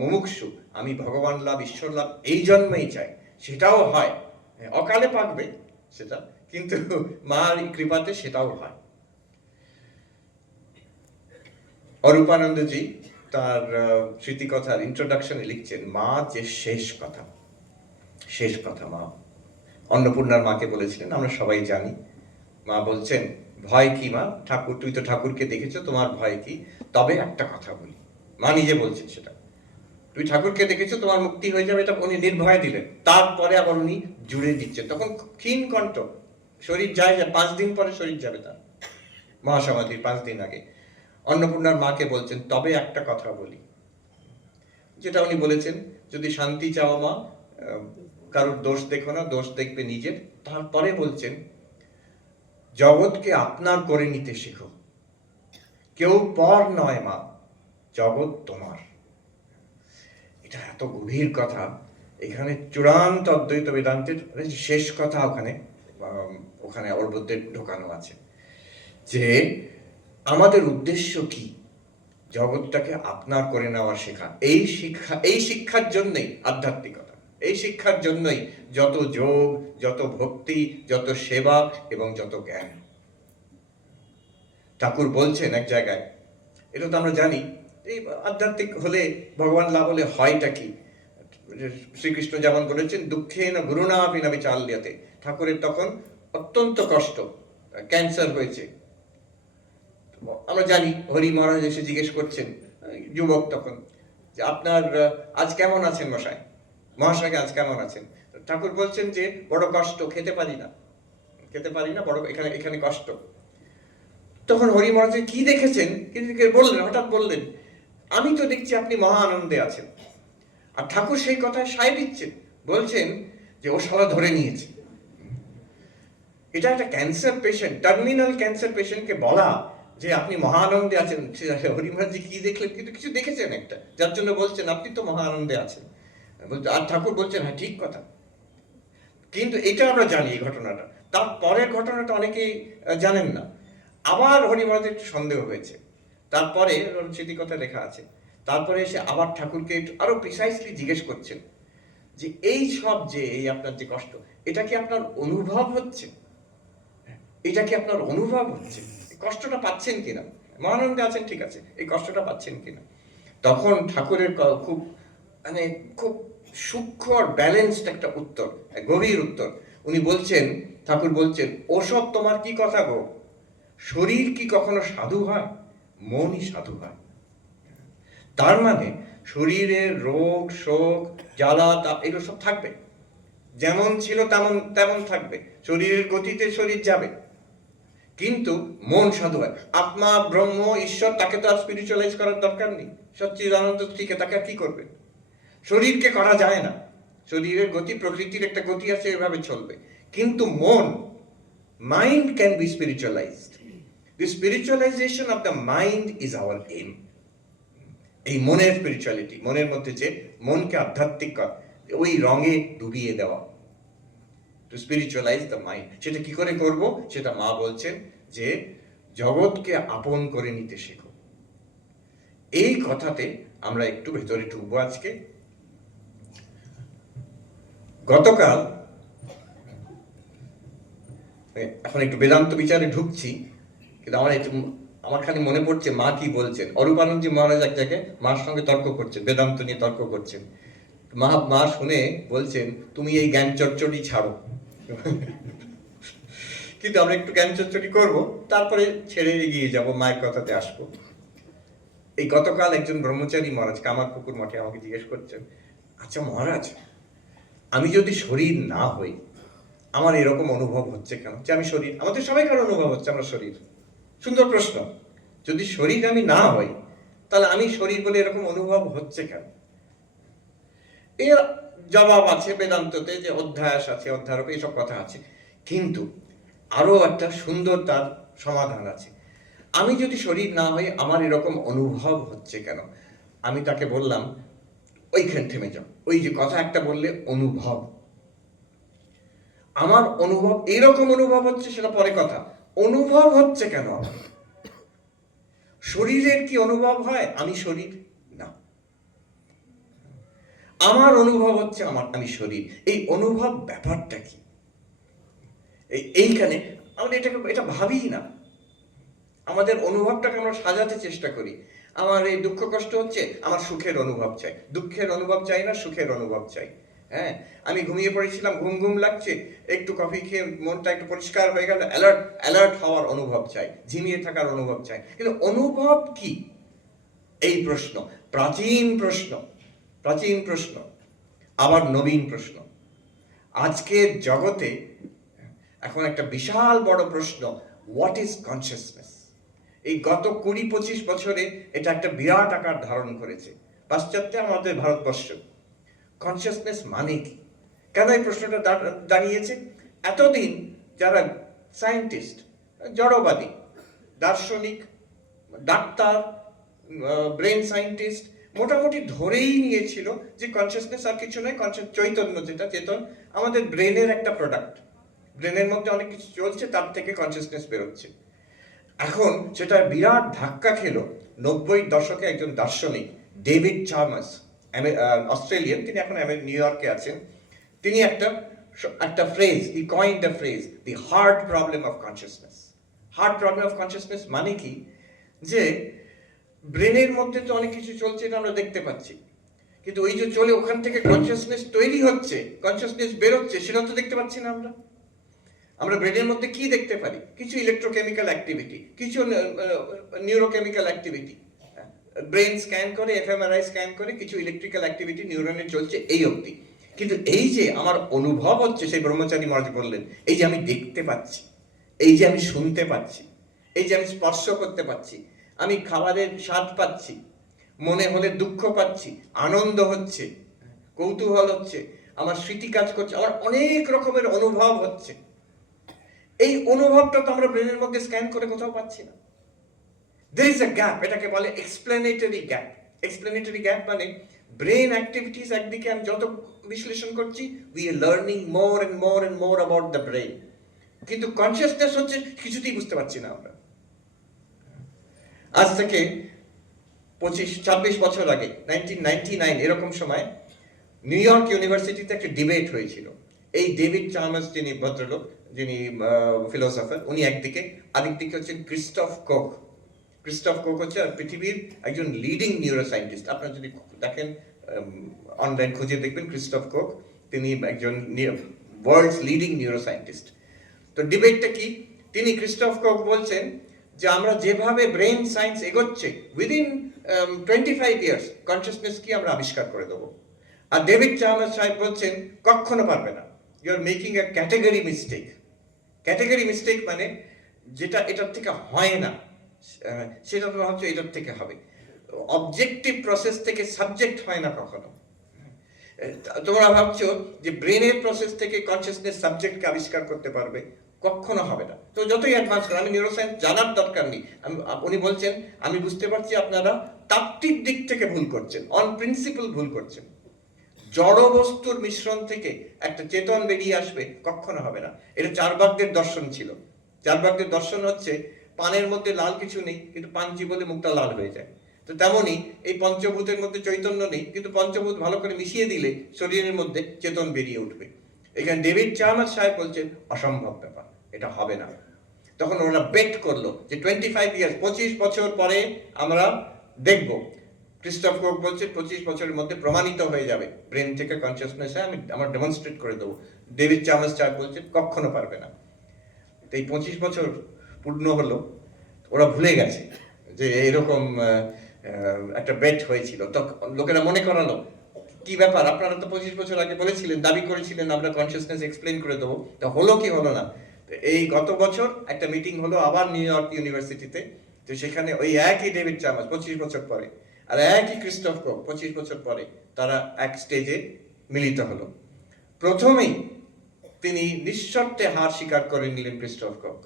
মুমুক্ষু, আমি ভগবান লাভ ঈশ্বর লাভ এই জন্মেই চাই, সেটাও হয়, অকালে পাকবে সেটা, কিন্তু মার কৃপাতে সেটাও হয়। অরূপানন্দজি তার স্মৃতিকথার ইন্ট্রোডাকশনে লিখছেন মা যে শেষ কথা, শেষ কথা মা অন্নপূর্ণার মাকে বলেছিলেন, আমরা সবাই জানি। মা বলছেন ভয় কি মা, ঠাকুর তুই তো ঠাকুরকে দেখেছো, তোমার ভয় কি? তবে একটা কথা বলি, মা নিজে বলছেন সেটা, তুই ঠাকুরকে দেখেছো তোমার মুক্তি হয়ে যাবে, এটা উনি নির্ভয় দিলেন। তারপরে আবার উনি জুড়ে দিচ্ছেন, তখন ক্ষীণ কণ্ঠ, শরীর যায় 5 দিন পরে শরীর যাবে তার, মহাসমাধির 5 দিন আগে। অন্নপূর্ণার মাকে বলছেন তবে একটা কথা বলি, যেটা উনি বলেছেন যদি শান্তি চাও মা, কারোর দোষ দেখো না, দোষ দেখবে নিজের। তারপরে বলছেন জগৎকে আপনার করে নিতে শেখো, কেউ পর নয় মা, জগৎ তোমার। এটা এত গভীর কথা, এখানে চূড়ান্ত অদ্বৈত বেদান্তের শেষ কথা ওখানে ওখানে ওর মধ্যে ঢোকানো আছে যে আমাদের উদ্দেশ্য কি, জগৎটাকে আপনার করে নেওয়ার শেখা। এই শিক্ষার জন্যই আধ্যাত্মিকতা, এই শিক্ষার জন্যই যত যোগ, যত ভক্তি, যত সেবা এবং যত জ্ঞান। ঠাকুর বলছেন এক জায়গায়, এটা তো আমরা জানি, এই আধ্যাত্মিক হলে, ভগবান লাভ হলে হয়টা কি। শ্রীকৃষ্ণ যেমন বলেছেন, দুঃখে না গুরুণা আপনি না বিচাল্যতে। ঠাকুরের তখন অত্যন্ত কষ্ট, ক্যান্সার হয়েছে। আমরা জানি, হরি মহারাজ এসে জিজ্ঞেস করছেন, যুবক তখন, যে আপনার আজ কেমন আছেন মশাই, মহাশয়কে আজ কেমন আছেন। ঠাকুর বলছেন যে বড় কষ্ট, খেতে পারি না, বড় এখানে কষ্ট। তখন হরি মহারাজ কি দেখেছেন কিন্তু বললেন, হঠাৎ বললেন, আমি তো দেখছি আপনি মহা আনন্দে আছেন। আর ঠাকুর সেই কথায় সায় দিচ্ছেন, বলছেন যে ও সবাই ধরে নিয়েছে। এটা একটা ক্যান্সার পেশেন্ট, টার্মিনাল ক্যান্সার পেশেন্টকে বলা যে আপনি মহা আনন্দে আছেন, হরি মহারাজ কি দেখলেন, কিন্তু কিছু দেখেছেন একটা, যার জন্য বলছেন আপনি তো মহা আনন্দে আছেন। আর ঠাকুর বলছেন হ্যাঁ ঠিক কথা। কিন্তু এটা আমরা জানি এই ঘটনাটা, তার পরের ঘটনাটা অনেকেই জানেন না। আবার হরি মহারাজের একটু সন্দেহ হয়েছে, তারপরে স্মৃতিকথা লেখা আছে, তারপরে এসে আবার ঠাকুরকে একটু আরো প্রিসাইসলি জিজ্ঞেস করছেন যে এই সব যে এই আপনার যে কষ্ট, এটা কি আপনার অনুভব হচ্ছে, এটা কি আপনার অনুভব হচ্ছে, কষ্টটা পাচ্ছেন কিনা, মহানন্দে আছেন ঠিক আছে, এই কষ্টটা পাচ্ছেন কিনা। তখন ঠাকুরের খুব সূক্ষ্ম আর ব্যালেন্সড একটা উত্তর, গভীর উত্তর। উনি বলছেন, ঠাকুর বলছেন, ওসব তোমার কি কথা গো, শরীর কি কখনো সাধু হয়, মনই সাধু হয়। তার মানে শরীরের রোগ শোক জ্বালা এগুলো সব থাকবে, যেমন ছিল তেমন থাকবে, শরীরের গতিতে শরীর যাবে, কিন্তু মন সাধু হয়। আত্মা ব্রহ্ম ঈশ্বর, তাকে তো আর স্পিরিচুয়ালাইজ করার দরকার নেই, সচ্চিদানন্দ ঠিক, তাকে আর কি করবে। শরীরকে করা যায় না, শরীরের গতি, প্রকৃতির একটা গতি আছে, এভাবে চলবে। কিন্তু মন, mind can be spiritualized. The spiritualization of the mind is our aim. এই মনের স্পিরিচুয়ালিটি, মনের মধ্যে যে মনকে আধ্যাত্মিক ওই রঙে ডুবিয়ে দেওয়া, টু স্পিরিচুয়ালাইজ দ্য মাইন্ড। সেটা কি করে করব, সেটা মা বলছেন যে জগৎকে আপন করে নিতে শেখো। এই কথাতে আমরা একটু ভেতরে ঢুকবো আজকে। গতকাল, এখন একটু বেদান্ত বিচারে ঢুকছি, কিন্তু আমার খালি মনে পড়ছে মা কি বলছেন। অরূপানন্দজি মহারাজ এক জায়গায় মার সঙ্গে তর্ক করছেন, বেদান্ত নিয়ে তর্ক করছেন। মা শুনে বলছেন, তুমি এই জ্ঞান চর্চটি ছাড়ো। কিন্তু আমরা একটু জ্ঞান চর্চটি করবো, তারপরে ছেড়ে এগিয়ে যাব, মায়ের কথাতে আসবো। এই গতকাল একজন ব্রহ্মচারী মহারাজ কামারপুকুর মঠে আমাকে জিজ্ঞেস করছেন, আচ্ছা মহারাজ, আমি যদি শরীর না হই, আমার এরকম অনুভব হচ্ছে কেন যে আমি শরীর? আমাদের সবাইকার অনুভব হচ্ছে আমরা শরীর। সুন্দর প্রশ্ন। যদি শরীর আমি না হই, তাহলে আমি শরীর বলে এরকম অনুভব হচ্ছে কেন? এর জবাব আছে বেদান্ততে, যে অধ্যাস আছে, অধ্যারোপ, এইসব কথা আছে। কিন্তু আরো একটা সুন্দর তার সমাধান আছে। আমি যদি শরীর না হই, আমার এরকম অনুভব হচ্ছে কেন? আমি তাকে বললাম, ওইখানে থেমে যাও, ওই যে কথা একটা বললে অনুভব, আমার অনুভব এইরকম অনুভব হচ্ছে, সেটা পরে কথা। অনুভব হচ্ছে কেন আমার? শরীরের কি অনুভব হয় আমি শরীর? না, আমার অনুভব হচ্ছে আমি শরীর। এই অনুভব ব্যাপারটা কি? এইখানে আমরা এটা ভাবি না। আমাদের অনুভবটাকে আমরা সাজাতে চেষ্টা করি। আমার এই দুঃখ কষ্ট হচ্ছে, আমার সুখের অনুভব চাই। দুঃখের অনুভব চাই না, সুখের অনুভব চাই। হ্যাঁ, আমি ঘুমিয়ে পড়েছিলাম, ঘুম লাগছে, একটু কফি খেয়ে মনটা একটু পরিষ্কার হয়ে গেল, অ্যালার্ট হওয়ার অনুভব চাই, ঝিমিয়ে থাকার অনুভব চাই। কিন্তু অনুভব কি? এই প্রশ্ন, প্রাচীন প্রশ্ন, আবার নবীন প্রশ্ন। আজকের জগতে এখন একটা বিশাল বড় প্রশ্ন, হোয়াট ইজ কনসিয়াসনেস? এই গত 20-25 বছরে এটা একটা বিরাট আকার ধারণ করেছে পাশ্চাত্যে, আমাদের ভারতবর্ষ। কনসিয়াসনেস মানে কি? কেন এই প্রশ্নটা দাঁড়িয়েছে? এতদিন যারা সায়েন্টিস্ট, জড়বাদী, দার্শনিক, ডাক্তার, ব্রেন সায়েন্টিস্ট মোটামুটি ধরেই নিয়েছিল যে কনসিয়াসনেস আর কিছু নয়, চৈতন্য, যেটা চেতন, আমাদের ব্রেনের একটা প্রোডাক্ট। ব্রেনের মধ্যে অনেক কিছু চলছে, তার থেকে কনসিয়াসনেস বেরোচ্ছে। এখন সেটা বিরাট ধাক্কা খেলো 90 দশকে একজন দার্শনিক ডেভিড চার্মাস, অস্ট্রেলিয়ান, তিনি এখন নিউ ইয়র্কে আছেন। তিনি একটা phrase, he কয়েন্ড the phrase the hard problem of consciousness. Hard problem of consciousness মানে কি, যে ব্রেনের মধ্যে তো অনেক কিছু চলছে, এটা আমরা দেখতে পাচ্ছি, কিন্তু ওই যে চলে ওখান থেকে কনসিয়াসনেস তৈরি হচ্ছে, কনসিয়াসনেস বেরোচ্ছে, সেটা তো দেখতে পাচ্ছি না আমরা। আমরা ব্রেনের মধ্যে কি দেখতে পারি? কিছু ইলেকট্রোকেমিক্যাল অ্যাক্টিভিটি, কিছু নিউরোকেমিক্যাল অ্যাক্টিভিটি, ব্রেন স্ক্যান করে, এফএমআরআই স্ক্যান করে কিছু ইলেকট্রিক্যাল অ্যাক্টিভিটি নিউরনে চলছে, এই অবধি। কিন্তু এই যে আমার অনুভব হচ্ছে, সেই ব্রহ্মচারী মহারাজ বললেন, এই যে আমি দেখতে পাচ্ছি, এই যে আমি শুনতে পাচ্ছি, এই যে আমি স্পর্শ করতে পাচ্ছি, আমি খাবারের স্বাদ পাচ্ছি, মনে হলে দুঃখ পাচ্ছি, আনন্দ হচ্ছে, কৌতূহল হচ্ছে, আমার স্মৃতি কাজ করছে, আমার অনেক রকমের অনুভব হচ্ছে, এই অনুভবটা তো আমরা ব্রেনের মধ্যে স্ক্যান করে কোথাও পাচ্ছি না। there is a gap, এটাকে বলে এক্সপ্লেনেটরি গ্যাপ। এক্সপ্লেনেটরি গ্যাপ মানে ব্রেন অ্যাক্টিভিটিস একদিকে আমি যত বিশ্লেষণ করছি, we are learning more and more and more about the brain, কিন্তু কনসিয়াসনেস হচ্ছে কিছুতেই বুঝতে পারছি না আমরা। আজ থেকে 25-26 বছর আগে 1999 এরকম সময় নিউ ইয়র্ক ইউনিভার্সিটিতে একটা ডিবেট হয়েছিল। এই ডেভিড চার্মাস, যিনি ভদ্রলোক, যিনি ফিলোসফার, উনি একদিকে, আরেকদিকে হচ্ছেন ক্রিস্টফ কোক। ক্রিস্টফ কোক হচ্ছে পৃথিবীর একজন লিডিং নিউরোসায়েন্টিস্ট। আপনারা যদি দেখেন, অনলাইন খুঁজে দেখবেন ক্রিস্টফ কোক, তিনি একজন ওয়ার্ল্ডস লিডিং নিউরোসায়েন্টিস্ট। তো ডিবেটটা কি, তিনি ক্রিস্টফ কোক বলছেন যে আমরা যেভাবে ব্রেন সায়েন্স এগোচ্ছে, উইদিন 25 ইয়ার্স কনসিয়াসনেস কি আমরা আবিষ্কার করে দেবো। আর ডেভিড চার্মাস সাহেব বলছেন কখনো পারবে না, you are making a category mistake. Category mistake মানে যেটা এটার থেকে হয় না, সেটা তো ভাবছো এটার থেকে হবে। অবজেক্টিভ প্রসেস থেকে সাবজেক্ট হয় না কখনো। তোমরা ভাবছো যে ব্রেনের প্রসেস থেকে কনসিয়াসনেস সাবজেক্টকে আবিষ্কার করতে পারবে, কখনো হবে না। তো যতই অ্যাডভান্স করে, আমি নিউরোসায়েন্স জানার দরকার নেই। উনি বলছেন আমি বুঝতে পারছি আপনারা তাত্ত্বিক দিক থেকে ভুল করছেন, অন প্রিন্সিপল ভুল করছেন। জড় বস্তুর মিশ্রণ থেকে একটা চেতন বেরিয়ে আসবে, কখনো হবে না। এটা চার্বাকদের দর্শন ছিল। চার্বাকদের দর্শন হচ্ছে পানের মধ্যে লাল কিছু নেই, কিন্তু পান চিবোলে মুখটা লাল হয়ে যায়। তো তেমনি এই পঞ্চভূতের মধ্যে চৈতন্য নেই, কিন্তু পঞ্চভূত ভালো করে মিশিয়ে দিলে শরীরের মধ্যে চেতন বেরিয়ে উঠবে। এখানে ডেভিড চার্মাস সাহেব বলছেন অসম্ভব ব্যাপার, এটা হবে না। তখন ওরা বেট করলো যে 25 ইয়ার্স, 25 বছর পরে আমরা দেখব। ক্রিস্টফ কোক বলছে 25 বছরের মধ্যে প্রমাণিত হয়ে যাবে ব্রেন থেকে কনসিয়াসনেস, আমরা ডেমনস্ট্রেট করে দেবো। ডেভিড চার্মাস সাহেব বলছে কখনো পারবে না। এই 25 বছর পূর্ণ হলো, ওরা ভুলে গেছে যে এরকম একটা বেট হয়েছিল। তো লোকেরা মনে করালো কি ব্যাপার, আপনারা তো 25 বছর আগে বলেছিলেন, দাবি করেছিলেন আমরা কনসিয়াসনেস এক্সপ্লেন করে দেবো, তো হলো কি হলো না। এই গত বছর একটা মিটিং হলো আবার নিউ ইয়র্ক ইউনিভার্সিটিতে। তো সেখানে ওই একই ডেভিড চার্মাস 25 বছর পরে, আর একই ক্রিস্টফ কোক 25 বছর পরে, তারা এক স্টেজে মিলিত হলো। প্রথমেই তিনি নিঃশর্তে হার স্বীকার করে নিলেন ক্রিস্টফ কোক।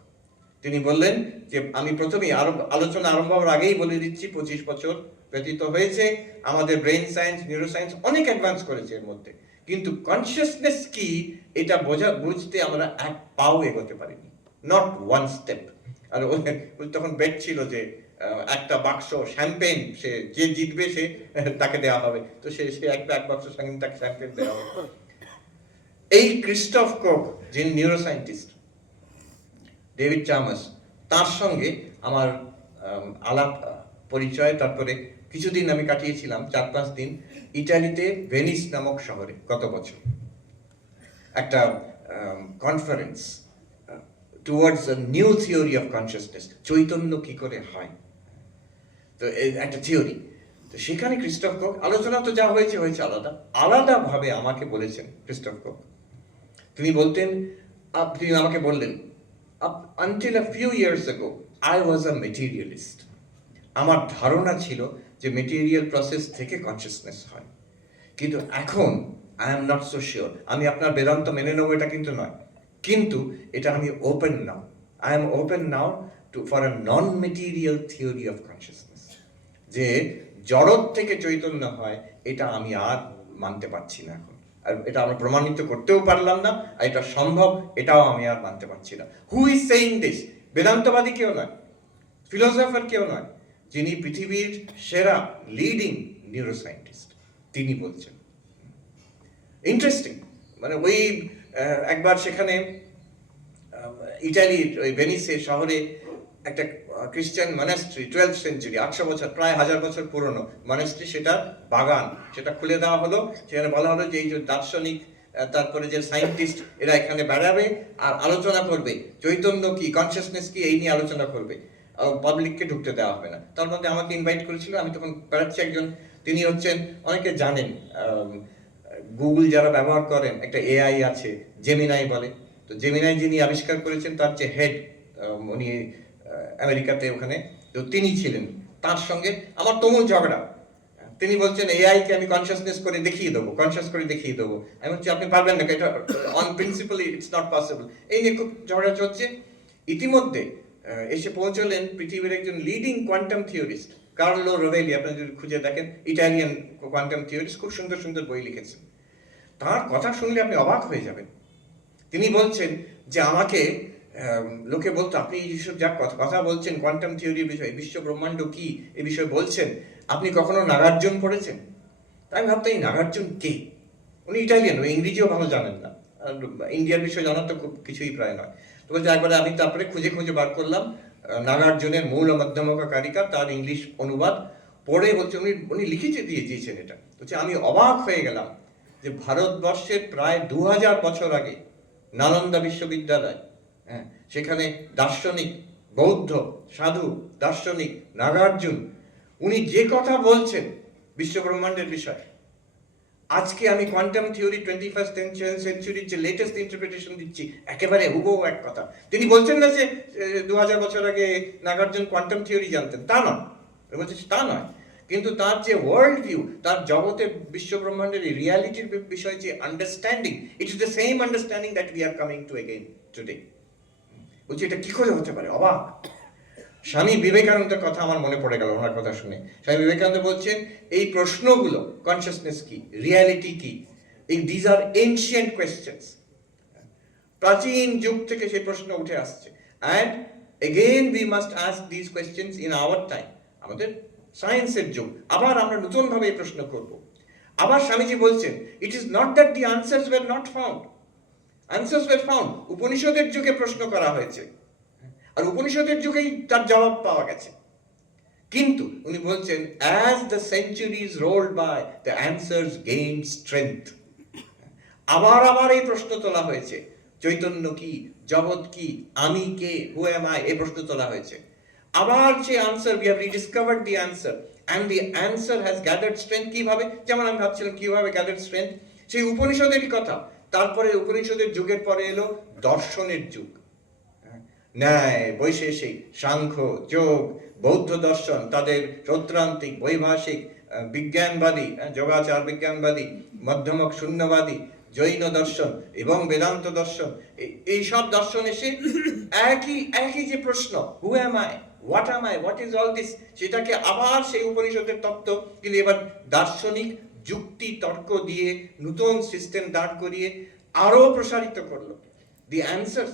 তিনি বললেন যে আমি প্রথমেই আলোচনা আরম্ভ হওয়ার আগেই বলে দিচ্ছি, 25 বছর ব্যতীত হয়েছে, আমাদের ব্রেন সায়েন্স, নিউরো সায়েন্স অনেক অ্যাডভান্স করেছে এর মধ্যে, কিন্তু কনসিয়াসনেস কি এটা বুঝতে আমরা এক পাও এগোতে পারিনি, নট ওয়ান স্টেপ। আর তখন বেট ছিল যে একটা বাক্স শ্যাম্পেন, সে যে জিতবে সে তাকে দেওয়া হবে। তো সে এক বাক্স তাকে শ্যাম্পেন দেওয়া হবে। এই ক্রিস্টফ কোক, যিনি নিউরোসায়েন্টিস্ট, ডেভিড চার্মাস, তার সঙ্গে আমার আলাপ পরিচয়। তারপরে কিছুদিন আমি কাটিয়েছিলাম, 4-5 দিন ইটালিতে ভেনিস নামক শহরে গত বছর, একটা conference towards a new theory of consciousness, Chaitanya কি করে হয়, তো একটা থিওরি। তো সেখানে ক্রিস্টফ কোক, আলোচনা তো যা হয়েছে হয়েছে আলাদাভাবে আমাকে বলেছেন ক্রিস্টফ কোক। তিনি আমাকে বললেন, until a few years ago I was a materialist. আমার ধারণা ছিল যে মেটেরিয়াল প্রসেস থেকে কনসিয়াসনেস হয়, কিন্তু এখন I am not so sure. আমি আপনার বেদান্ত মেনে নেবো এটা কিন্তু নয়, কিন্তু এটা আমি open now, I am open now for a non-material theory of consciousness. যে জড়ত থেকে চৈতন্য হয়, এটা আমি আর মানতে পারছি না এখন। আর এটা আমরা প্রমাণিত করতেও পারলাম না, আর এটা সম্ভব এটাও আমি আর মানতে পারছি না। Who is saying this? বেদান্তবাদী কেউ নয়, ফিলোসফার কেউ নয়, যিনি পৃথিবীর সেরা লিডিং নিউরোসায়েন্টিস্ট, তিনি বলছেন। ইন্টারেস্টিং, মানে ওই একবার সেখানে ইটালির ওই ভেনিসে শহরে একটা খ্রিস্টান মনাস্ট্রি, 12th সেঞ্চুরি, 800 বছর, প্রায় 1000 বছর পুরনো মনাস্ট্রি, সেটা বাগান, সেটা খুলে দেওয়া হলো। সেখানে বলা হলো যে এই যে দার্শনিক, তারপরে যে সায়েন্টিস্ট, এরা এখানে বেড়াবে আর আলোচনা করবে, চৈতন্য কি, কনসিয়াসনেস কি, এই নিয়ে আলোচনা করবে, পাবলিককে ঢুকতে দেওয়া হবে না। তার মধ্যে আমাকে ইনভাইট করেছিল, আমি তখন বেড়াচ্ছি। একজন, তিনি হচ্ছেন, অনেকে জানেন, গুগল যারা ব্যবহার করেন, একটা এআই আছে, জেমিনাই বলে। তো জেমিনাই যিনি আবিষ্কার করেছেন, তার যে হেড, উনি আমেরিকাতে ওখানে, তো তিনি ছিলেন। তার সঙ্গে আমার তুমুল ঝগড়া। তিনি বলছেন এআই কে আমি কনসিয়াসনেস করে দেখিয়ে দেবো, কনসিয়াস করে দেখিয়ে দেবো। আমি বলছি আপনি পারবেন না, এটা on principal it's not possible. এই নিয়ে খুব ঝগড়া চলছে। ইতিমধ্যে এসে পৌঁছলেন পৃথিবীর একজন লিডিং কোয়ান্টাম থিওরিস্ট, কার্লো রোভেলি। আপনি যদি খুঁজে দেখেন, ইটালিয়ান কোয়ান্টাম থিওরিস্ট, খুব সুন্দর সুন্দর বই লিখেছেন। তার কথা শুনলে আপনি অবাক হয়ে যাবেন। তিনি বলছেন যে আমাকে লোকে বলতো আপনি এইসব যা কথা বলছেন কোয়ান্টাম থিওরির বিষয়ে, বিশ্ব ব্রহ্মাণ্ড কি, এ বিষয়ে বলছেন, আপনি কখনো নাগার্জুন পড়েছেন? তাই ভাবতাম এই নাগার্জুন কে? উনি ইটালিয়ান, ওই ইংরেজিও ভালো জানেন না, আর ইন্ডিয়ার বিষয়ে জানার তো খুব কিছুই প্রায় নয়। তো বলছে একবারে আমি তারপরে খুঁজে খুঁজে বার করলাম নাগার্জুনের মূল ও মধ্যমকা কারিকা, তার ইংলিশ অনুবাদ পড়ে বলছে উনি লিখে দিয়েছেন এটা। বলছে আমি অবাক হয়ে গেলাম যে ভারতবর্ষের প্রায় 2000 বছর আগে নালন্দা বিশ্ববিদ্যালয়, হ্যাঁ, সেখানে দার্শনিক, বৌদ্ধ সাধু, দার্শনিক নাগার্জুন, উনি যে কথা বলছেন বিশ্ব ব্রহ্মাণ্ডের বিষয়ে, আজকে আমি কোয়ান্টাম থিওরি 21st সেঞ্চুরির যে লেটেস্ট ইন্টারপ্রিটেশন দিচ্ছি, একেবারে হুবহু এক কথা। তিনি বলছেন না যে 2000 বছর আগে নাগার্জুন কোয়ান্টাম থিওরি জানতেন, তা নয়, বলছে তা নয়, কিন্তু তার যে ওয়ার্ল্ড ভিউ, তার জগতের বিশ্ব ব্রহ্মাণ্ডের রিয়ালিটির বিষয়ে যে understanding, it is the same understanding that we are coming to again today. বলছি এটা কি করে হতে পারে? অবাক। স্বামী বিবেকানন্দের কথা আমার মনে পড়ে গেল ওনার কথা শুনে। স্বামী বিবেকানন্দ বলছেন এই প্রশ্নগুলো, কনসিয়াসনেস কি, রিয়ালিটি কি, এই দিজ আর এনশিয়েন্ট কোয়েশ্চেন্স, প্রাচীন যুগ থেকে সেই প্রশ্ন উঠে আসছে। And again we must ask this questions in our time, আমাদের সায়েন্সের যুগ, আবার আমরা নতুনভাবে এই প্রশ্ন করব। আবার স্বামীজি বলছেন it is not that the answers were not found, answers were found. উপনিষদের যুগে প্রশ্ন করা হয়েছে, আর উপনিষদের যুগেই তার জবাব পাওয়া গেছে। কিন্তু উনি বলছেন as the centuries rolled by the answers gain strength. আবার আবার এই প্রশ্ন তোলা হয়েছে, চৈতন্য কি, জগৎ কি, আমি কে, হু অ্যাম আই, এই প্রশ্ন তোলা হয়েছে। আবার যে answer, we have rediscovered the answer, and the answer has gathered strength. কিভাবে? যেমন আমি ভাবছিলাম কিভাবে গ্যাদার্ড স্ট্রেংথ, সেই উপনিষদেরই কথা। তারপরে উপনিষদের যুগের পরে এলো দর্শনের যুগ, ন্যায়, বৈশেষিক, সাংখ্য, যোগ, বৌদ্ধ দর্শন, তাদের সৌত্রান্তিক, বৈভাষিক, বিজ্ঞানবাদী, যোগাচার বিজ্ঞানবাদী, মধ্যমক শূন্যবাদী, জৈন দর্শন এবং বেদান্ত দর্শন, এই সব দর্শন এসে একই যে প্রশ্ন, who am I, what is all this, সেটাকে আবার সেই উপনিষদের তত্ত্ব, কিন্তু এবার দার্শনিক যুক্তি তর্ক দিয়ে নতুন সিস্টেম দাঁড় করিয়ে আরো প্রসারিত করলো। The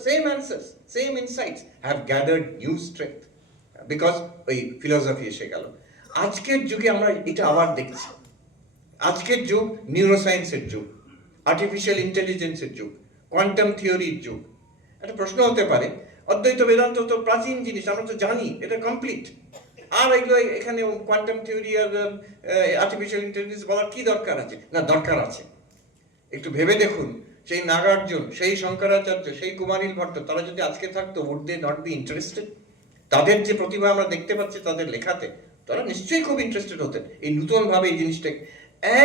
same answers, same insights have gathered new strength because ওই ফিলোসফি এসে গেল। আজকের যুগে আমরা এটা আবার দেখছি। আজকের যুগ নিউরোসায়েন্সের যুগ, আর্টিফিশিয়াল ইন্টেলিজেন্সের যুগ, কোয়ান্টাম থিওরির যুগ। একটা প্রশ্ন হতে পারে, অদ্বৈত বেদান্ত তো প্রাচীন জিনিস, আমরা তো জানি এটা কমপ্লিট, আর এগুলো এখানে কোয়ান্টাম থিওরি আর আর্টিফিশিয়াল ইন্টেলিজেন্স বলার কি দরকার আছে? না, দরকার আছে। একটু ভেবে দেখুন, সেই নাগার্জুন, সেই শঙ্করাচার্য, সেই কুমারিল ভট্ট, তারা যদি আজকে থাকতো, would they not be interested? তাদের যে প্রতিভা আমরা দেখতে পাচ্ছি তাদের লেখাতে, তারা নিশ্চয়ই খুব ইন্টারেস্টেড হতেন এই নতুন ভাবে এই জিনিসটাকে।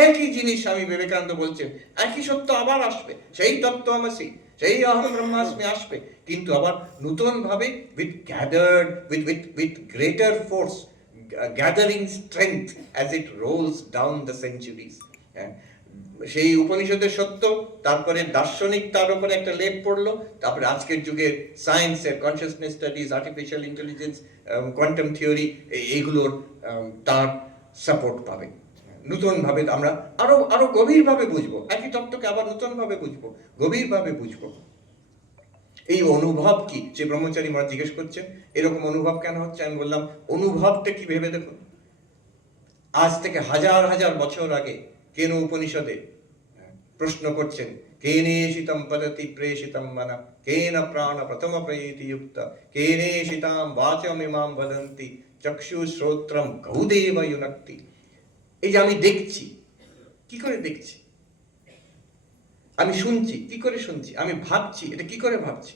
একই জিনিস স্বামী বিবেকানন্দ বলছেন, একই সত্য আবার আসবে, সেই তত্ত্বমসি, সেই অহম ব্রহ্মাস্মি আসবে, কিন্তু আবার নতুন ভাবে with gathered, with greater force, gathering strength as it rolls down the centuries. সেই উপনিষদের সত্য, তারপরে দার্শনিক, তার উপরে একটা লেপ পড়লো, তারপরে আজকের যুগের সায়েন্সের, consciousness studies, artificial intelligence, quantum theory, এইগুলোর তার সাপোর্ট পাবে। নূতনভাবে আমরা আরো আরো গভীরভাবে বুঝবো, একই তত্ত্বকে আবার নূতনভাবে বুঝবো, গভীরভাবে বুঝবো। এই অনুভব কি, যে ব্রহ্মচারী মহারাজ জিজ্ঞেস করছেন এরকম অনুভব কেন হচ্ছে। আমি বললাম অনুভবটা কি ভেবে দেখুন। আজ থেকে হাজার হাজার বছর আগে কেন উপনিষদে প্রশ্ন করছেন, কেনেশিতম পদতি প্রেষিতম মন, কেন প্রাণ প্রথম প্রয়েতি যুক্ত, কেনেশিতাম বাচমিমাম বদন্তি চক্ষু শ্রোত্রম গৌদেব ইউনক্তি। এই যে আমি দেখছি, কি করে দেখছি? আমি শুনছি, কি করে শুনছি? আমি ভাবছি, এটা কি করে ভাবছি?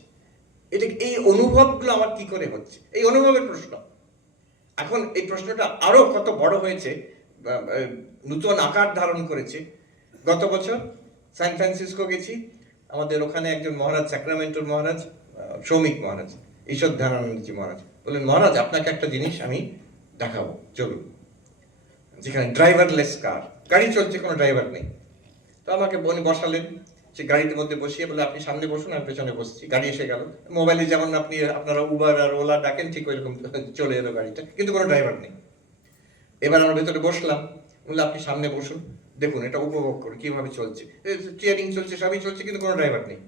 এটা এই অনুভবগুলো আমার কি করে হচ্ছে? এই অনুভবের প্রশ্ন। এখন এই প্রশ্নটা আরো কত বড় হয়েছে, নূতন আকার ধারণ করেছে। গত বছর সান ফ্রান্সিসকো গেছি, আমাদের ওখানে একজন মহারাজ, স্যাক্রামেন্টোর মহারাজ, শ্রমিক মহারাজ, ঈশ্বর ধ্যানানন্দজি মহারাজ বললেন, মহারাজ আপনাকে একটা জিনিস আমি দেখাবো, চলুন। যেখানে ড্রাইভারলেস কার, গাড়ি চলছে, কোনো ড্রাইভার নেই। তো আমাকে বসালেন, সে গাড়ির মধ্যে বসিয়ে বলে আপনি সামনে বসুন, আমি পেছনে বসছি। গাড়ি এসে গেল, মোবাইলে যেমন আপনারা উবার আর ওলা ডাকেন ঠিক ওইরকম চলে এলো গাড়িটা, কিন্তু কোনো ড্রাইভার নেই। এবার আমরা ভেতরে বসলাম, বললে আপনি সামনে বসুন, দেখুন এটা উপভোগ করুন কিভাবে চলছে, স্টিয়ারিং চলছে, সবই চলছে, কিন্তু কোনো ড্রাইভার নেই।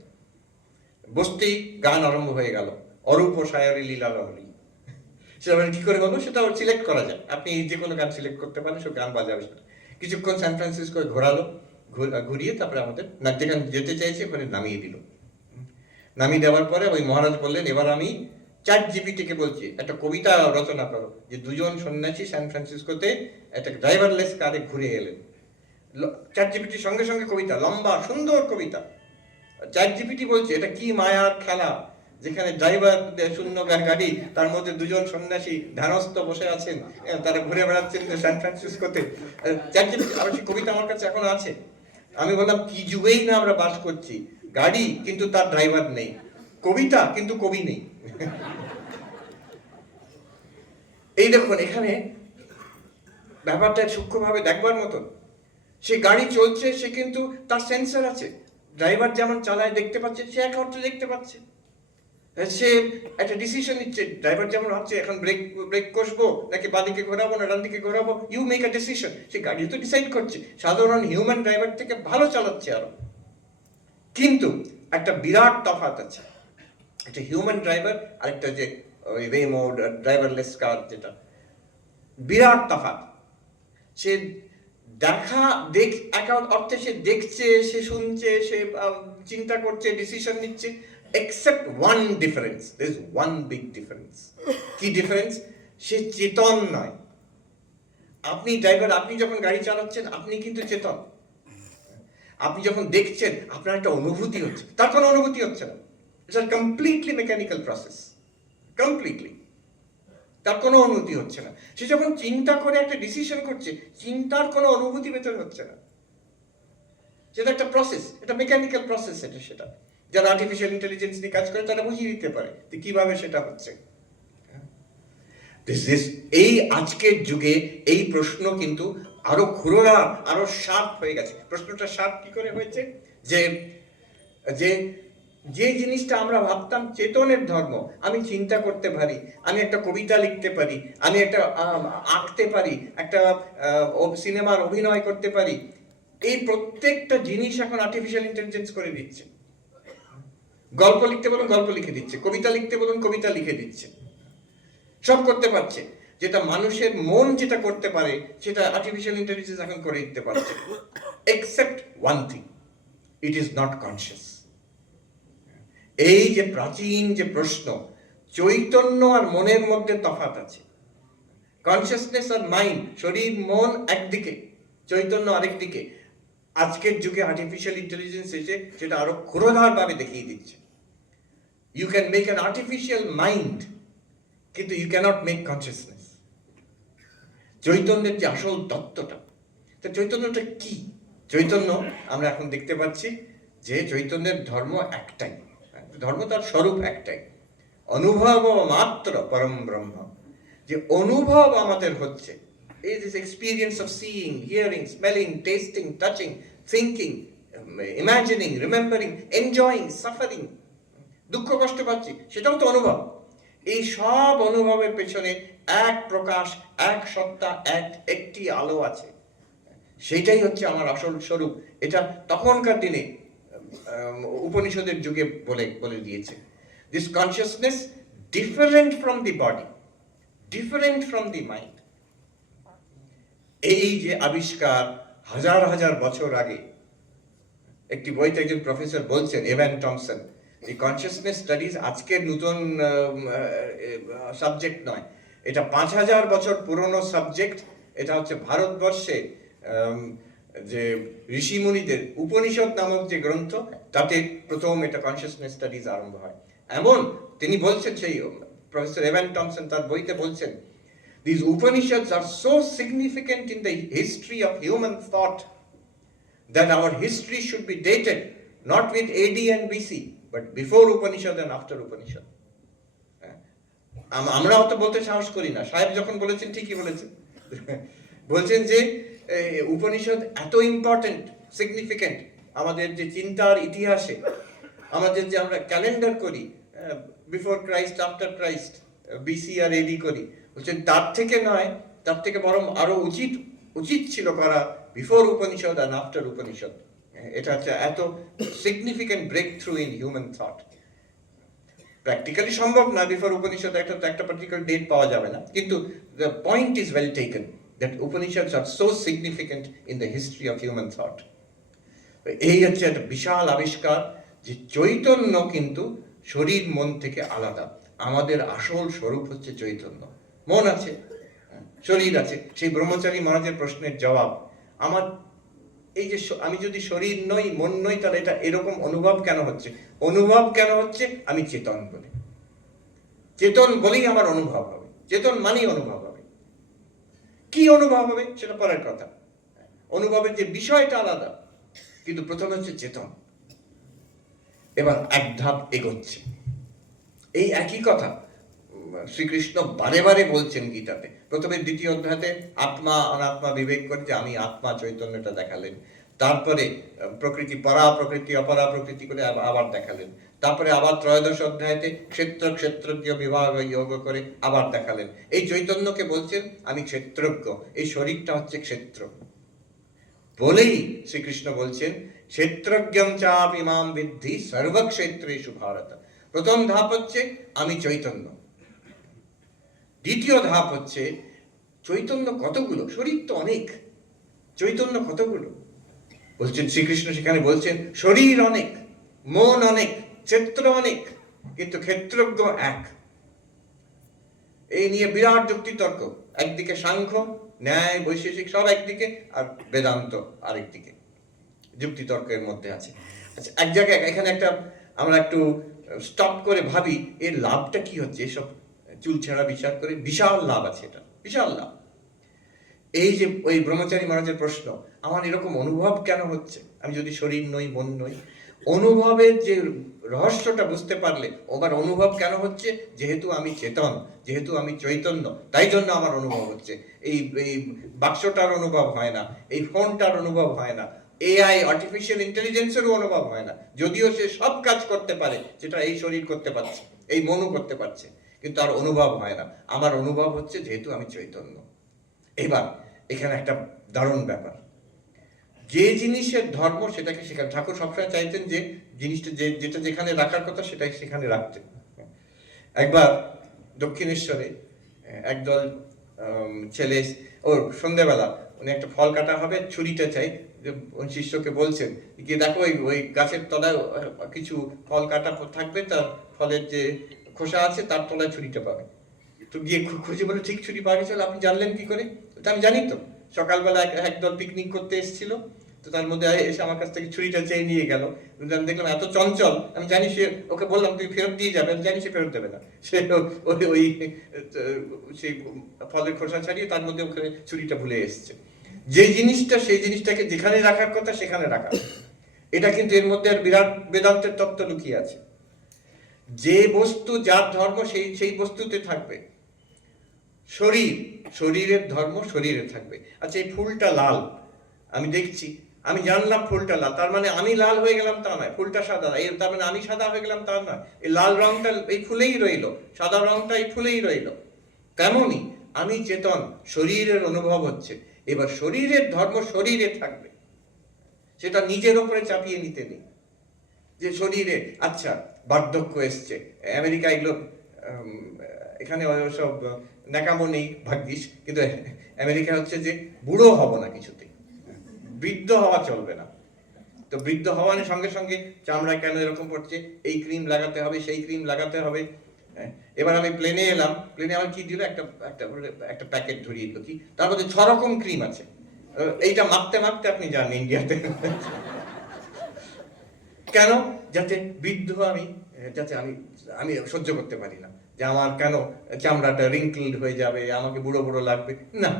বসতেই গান আরম্ভ হয়ে গেল, অরূপ সায়রি লীলা লহরী। সেটা কি করে হলো সেটা সিলেক্ট করা যায়, আপনি যে কোনো গান সিলেক্ট করতে পারেন, সব গান বাজাবে সেটা। কিছুক্ষণ সান ফ্রান্সিসকো ঘোরালো, ঘুরিয়ে তারপরে আমাদের যেখানে যেতে চাইছে ওখানে নামিয়ে দিল। নামিয়ে দেওয়ার পরে ওই মহারাজ বললেন, এবার আমি চ্যাট জিপিটিকে বলছি একটা কবিতা রচনা করো, যে দুজন সন্ন্যাসী সান ফ্রান্সিসকোতে একটা ড্রাইভারলেস কারে ঘুরে এলেন। চ্যাট জিপিটির সঙ্গে সঙ্গে কবিতা, লম্বা সুন্দর কবিতা। চ্যাট জিপিটি বলছে এটা কি মায়ার খেলা, যেখানে ড্রাইভার শূন্য গাড়ি, তার মধ্যে দুজন সন্ন্যাসী ধ্যানস্থ বসে আছেন, তারা ঘুরে বেড়াচ্ছেন সান ফ্রান্সিসকোতে। চ্যাট জিপিটি, আর সেই কবিতা আমার কাছে এখন আছে। আমি বললাম কি যুগেই না আমরা বাস করছি, গাড়ি কিন্তু তার ড্রাইভার নেই, কবিতা কিন্তু কবি নেই। এই দেখুন এখানে ব্যাপারটা সূক্ষ্মভাবে দেখবার মতন। সে গাড়ি চলছে, সে কিন্তু তার সেন্সর আছে, ড্রাইভার যেমন চালায় দেখতে পাচ্ছে, সে এক অর্থে দেখতে পাচ্ছে। সে একটা ডিসিশন নিচ্ছে, ড্রাইভার যেমন হচ্ছে এখন ব্রেক ব্রেক কষবো নাকি বাঁদিকে ঘোরাবো না ডান দিকে ঘোরাবো, ইউ মেক আ ডিসিশন। সে গাড়ি তো ডিসাইড করছে, সাধারণ হিউম্যান ড্রাইভার থেকে ভালো চালাচ্ছে আরো। কিন্তু একটা বিরাট তফাৎ আছে, একটা হিউম্যান ড্রাইভার আর একটা যে ওই ওয়েমো ড্রাইভারলেস কার, যেটা বিরাট তফাৎ। সে এক অর্থে সে দেখছে, সে শুনছে, সে চিন্তা করছে, ডিসিশন নিচ্ছে, except one difference. There's one big difference. কি ডিফারেন্স? সে চেতন নয়। আপনি ড্রাইভার, আপনি যখন গাড়ি চালাচ্ছেন আপনি কিন্তু চেতন। আপনি যখন দেখছেন আপনার একটা অনুভূতি হচ্ছে, তার কোনো অনুভূতি হচ্ছে না। It's a completely mechanical process, completely. তার কোনো অনুভূতি হচ্ছে না। সে যখন চিন্তা করে একটা ডিসিশন করছে, চিন্তার কোনো অনুভূতি ভেতরে হচ্ছে না। সেটা একটা প্রসেস, এটা মেকানিক্যাল প্রসেস। সেটা যারা আর্টিফিশিয়াল ইন্টেলিজেন্স নিয়ে কাজ করে তারা বুঝিয়ে দিতে পারে যে কিভাবে সেটা হচ্ছে। এই আজকের যুগে এই প্রশ্ন কিন্তু আরো ঘোরা, আরো শার্প হয়ে গেছে। প্রশ্নটা শার্প কি করে হয়েছে? যে যে যে জিনিসটা আমরা ভাবতাম চেতনের ধর্ম, আমি চিন্তা করতে পারি, আমি একটা কবিতা লিখতে পারি, আমি একটা আঁকতে পারি, একটা সিনেমার অভিনয় করতে পারি, এই প্রত্যেকটা জিনিস এখন আর্টিফিশিয়াল ইন্টেলিজেন্স করে দিচ্ছে। গল্প লিখতে বলুন গল্প লিখে দিচ্ছে, কবিতা লিখতে বলুন কবিতা লিখে দিচ্ছে, সব করতে পারছে। যেটা মানুষের মন যেটা করতে পারে সেটা আর্টিফিশিয়াল ইন্টেলিজেন্স এখন করে দিতে পারছে, except one thing, it is not conscious. এই যে প্রাচীন যে প্রশ্ন, চৈতন্য আর মনের মধ্যে তফাৎ আছে। কনসিয়াসনেস আর মাইন্ড, শরীর মন একদিকে, চৈতন্য আরেকদিকে। আজকের যুগে আর্টিফিশিয়াল ইন্টেলিজেন্স এসে সেটা আরো ক্ষুরোধার ভাবে দেখিয়ে দিচ্ছে। You can make an artificial mind, কিন্তু ইউ ক্যানট মেক কনসিয়াসনেস। চৈতন্যের যে আসল তত্ত্বটা, তো চৈতন্যটা কি? চৈতন্য আমরা এখন দেখতে পাচ্ছি যে চৈতন্যের ধর্ম একটাই, ধর্ম তার স্বরূপ একটাই, অনুভব মাত্র পরম ব্রহ্ম। যে অনুভব আমাদের হচ্ছে, এই this experience of seeing, hearing, smelling, testing, touching, thinking, imagining, remembering, enjoying, suffering, দুঃখ কষ্ট পাচ্ছি, সেটাও তো অনুভব। এই সব অনুভবের পেছনে এক প্রকাশ, এক সত্তা, একটি আলো আছে। সেইটাই হচ্ছে আমার আসল স্বরূপ। এটা তখনকার দিনে উপনিষদের যুগে বলে বলে দিয়েছে, this consciousness different from the body, different from the mind. এই যে আবিষ্কার হাজার হাজার বছর আগে, একটি বইতে একজন প্রফেসর বলছেন, এভান টমসন, এই কনসিয়াসনেস স্টাডিজ আজকের নতুন সাবজেক্ট নয়, এটা 5000 বছর পুরনো সাবজেক্ট। এটা হচ্ছে ভারতবর্ষে যে ঋষিমুনিদের উপনিষদ নামক যে গ্রন্থ, তাতে প্রথম এটা কনসিয়াসনেস স্টাডিজ আরম্ভ হয়। এমন তিনি বলছেন, সেই প্রফেসর এভান টমসন তার বইতে বলছেন, these Upanishads are so significant in the history of human thought that our history should be dated not with AD and BC, but before Upanishad and after Upanishad. আমরা অত বলতে সাহস করি না, সাহেব যখন বলেছেন ঠিকই বলেছেন। বলছেন যে উপনিষদ এত ইম্পর্টেন্ট, সিগনিফিকেন্ট আমাদের যে চিন্তার ইতিহাসে, আমাদের যে আমরা ক্যালেন্ডার করি, before Christ, after Christ, BC আর এডি করি, বলছেন তার থেকে নয়, তার থেকে বরং আরো উচিত ছিল করা বিফোর উপনিষদ আর আফটার উপনিষদ। এটা হচ্ছে এত significant breakthrough in human thought. Practically সম্ভব না, বিফোর উপনিষদ একটা পার্টিকুলার ডেট পাওয়া যাবে না, কিন্তু the point is well taken that Upanishads are so significant in the history of human thought. এই হচ্ছে একটা বিশাল আবিষ্কার যে চৈতন্য কিন্তু শরীর মন থেকে আলাদা। আমাদের আসল স্বরূপ হচ্ছে চৈতন্য। মন আছে, শরীর আছে। সেই ব্রহ্মচারী মহারাজের প্রশ্নের জবাব, আমার এই যে আমি যদি শরীর নই, মন নই, তাহলে এটা এরকম অনুভব কেন হচ্ছে? অনুভব কেন হচ্ছে? আমি চেতন বলে। চেতন বলেই আমার অনুভব হবে। চেতন মানেই অনুভব হবে। কি অনুভব হবে সেটা পরের কথা, অনুভবের যে বিষয়টা আলাদা, কিন্তু প্রথমে হচ্ছে চেতন। এবার এক ধাপ এগোচ্ছে। এই একই কথা শ্রীকৃষ্ণ বারে বারে বলছেন গীতাতে। প্রথমে দ্বিতীয় অধ্যায়তে আত্মা অনাত্মা বিবেক করে যে আমি আত্মা, চৈতন্যটা দেখালেন। তারপরে প্রকৃতি, পরা প্রকৃতি, অপরা প্রকৃতি করে আবার দেখালেন। তারপরে আবার ত্রয়োদশ অধ্যায়তে ক্ষেত্রজ্ঞ বিভাগ যোগ করে আবার দেখালেন। এই চৈতন্যকে বলছেন আমি ক্ষেত্রজ্ঞ, এই শরীরটা হচ্ছে ক্ষেত্র বলেই শ্রীকৃষ্ণ বলছেন ক্ষেত্রজ্ঞম চাপিমাম বিদ্ধি সর্বক্ষেত্রেষু ভারত। প্রথম ধাপ হচ্ছে আমি চৈতন্য। দ্বিতীয় ধাপ হচ্ছে চৈতন্য কতগুলো? শরীর তো অনেক, চৈতন্য কতগুলো? বলছেন শ্রীকৃষ্ণ সেখানে বলছেন শরীর অনেক, মন অনেক, ক্ষেত্র অনেক, কিন্তু ক্ষেত্রজ্ঞ এক। এই নিয়ে বিরাট যুক্তিতর্ক। একদিকে সাংখ্য, ন্যায়, বৈশেষিক সব একদিকে, আর বেদান্ত আরেকদিকে, যুক্তিতর্কের মধ্যে আছে। আচ্ছা, এক জায়গায় এখানে আমরা একটু স্টপ করে ভাবি এর লাভটা কি হচ্ছে। এসব চুলছেড়া বিচার করে বিশাল লাভ আছে, এটা বিশাল লাভ। এই যে ওই ব্রহ্মচারী মহারাজের প্রশ্ন, আমার এরকম অনুভব কেন হচ্ছে আমি যদি শরীর নই, মন নই? অনুভবের যে রহস্যটা বুঝতে পারলে, আমার অনুভব কেন হচ্ছে? যেহেতু আমি চেতন, যেহেতু আমি চৈতন্য, তাই জন্য আমার অনুভব হচ্ছে। এই বাক্সটার অনুভব হয় না, এই ফোনটার অনুভব হয় না, এআই আর্টিফিশিয়াল ইন্টেলিজেন্সেরও অনুভব হয় না, যদিও সে সব কাজ করতে পারে যেটা এই শরীর করতে পারছে, এই মনও করতে পারছে, কিন্তু আর অনুভব হয় না। আমার অনুভব হচ্ছে যেহেতু আমি চৈতন্য। এবার এখানে একটা দারুণ ব্যাপার, যে জিনিসের ধর্ম সেটাকে সেখানে, ঠাকুর সবসময় চাইতেন যে জিনিসটা যেটা যেখানে রাখার কথা সেটাই সেখানে রাখতেন। একবার দক্ষিণেশ্বরে একদল ছেলে, ওর সন্ধ্যেবেলা উনি একটা ফল কাটা হবে, ছুরিটা চাই, শিষ্যকে বলছেন গিয়ে দেখো ওই গাছের তলায় কিছু ফল কাটা থাকবে, তার ফলের যে খোসা আছে তার তলায় ছুরিটা পাবে। তো গিয়ে খুঁজে বলে ঠিক ছুরি পাওয়া গেছিল। আপনি জানলেন কি করে? আমি জানি তো, সকালবেলা একদল পিকনিক করতে এসেছিল, তো তার মধ্যে এসে আমার কাছ থেকে ছুরিটা চেয়ে নিয়ে গেল। আমি দেখলাম এত চঞ্চল, আমি জানি সে, ওকে বললাম তুই ফেরত দিয়ে যাবে, আমি জানি সে ফেরত দেবে না। সে ওই সেই ফলের খোসা ছাড়িয়ে তার মধ্যে ওখানে ছুরিটা ভুলে এসছে। যে জিনিসটা, সেই জিনিসটাকে যেখানে রাখার কথা সেখানে রাখা, এটা কিন্তু এর মধ্যে আর বিরাট বেদান্তের তত্ত্ব লুকিয়ে আছে। যে বস্তু যার ধর্ম সেই বস্তুতে থাকবে। শরীরের ধর্ম শরীরে থাকবে। আচ্ছা, এই ফুলটা লাল, আমি দেখছি, আমি জানলাম ফুলটা লাল, তার মানে আমি লাল হয়ে গেলাম তা নয়। ফুলটা সাদা, এই তার মানে আমি সাদা হয়ে গেলাম তা নয়। এই লাল রংটা এই ফুলেই রইল, সাদা রংটা এই ফুলেই রইল। তেমনি আমি চেতন, শরীরের অনুভব হচ্ছে, এবার শরীরের ধর্ম শরীরে থাকবে, সেটা নিজের ওপরে চাপিয়ে নিতে নেই। যে শরীরে আচ্ছা বার্ধক্য এসছে, আমেরিকা এগুলো এখানে সব ন্যাকামো নেই ভাগ্যিস, কিন্তু আমেরিকা হচ্ছে যে বুড়ো হব না কিছুতেই, বৃদ্ধ হওয়া চলবে না। তো বৃদ্ধ হওয়ার সঙ্গে সঙ্গে চামড়া কেন এরকম পড়ছে, এই ক্রিম লাগাতে হবে, সেই ক্রিম লাগাতে হবে। এবার আমি প্লেনে এলাম, প্লেনে আমার কি দিল, একটা একটা একটা প্যাকেট ধরিয়ে দিল, কি তার মধ্যে 6 রকম ক্রিম আছে। এইটা মাখতে মাখতে আপনি যান ইন্ডিয়াতে। কেন? যাতে বৃদ্ধ আমি, যাতে আমি আমি সহ্য করতে পারি না যে আমার কেন চামড়াটা রিঙ্কলড হয়ে যাবে, আমাকে বুড়ো বুড়ো লাগবে না।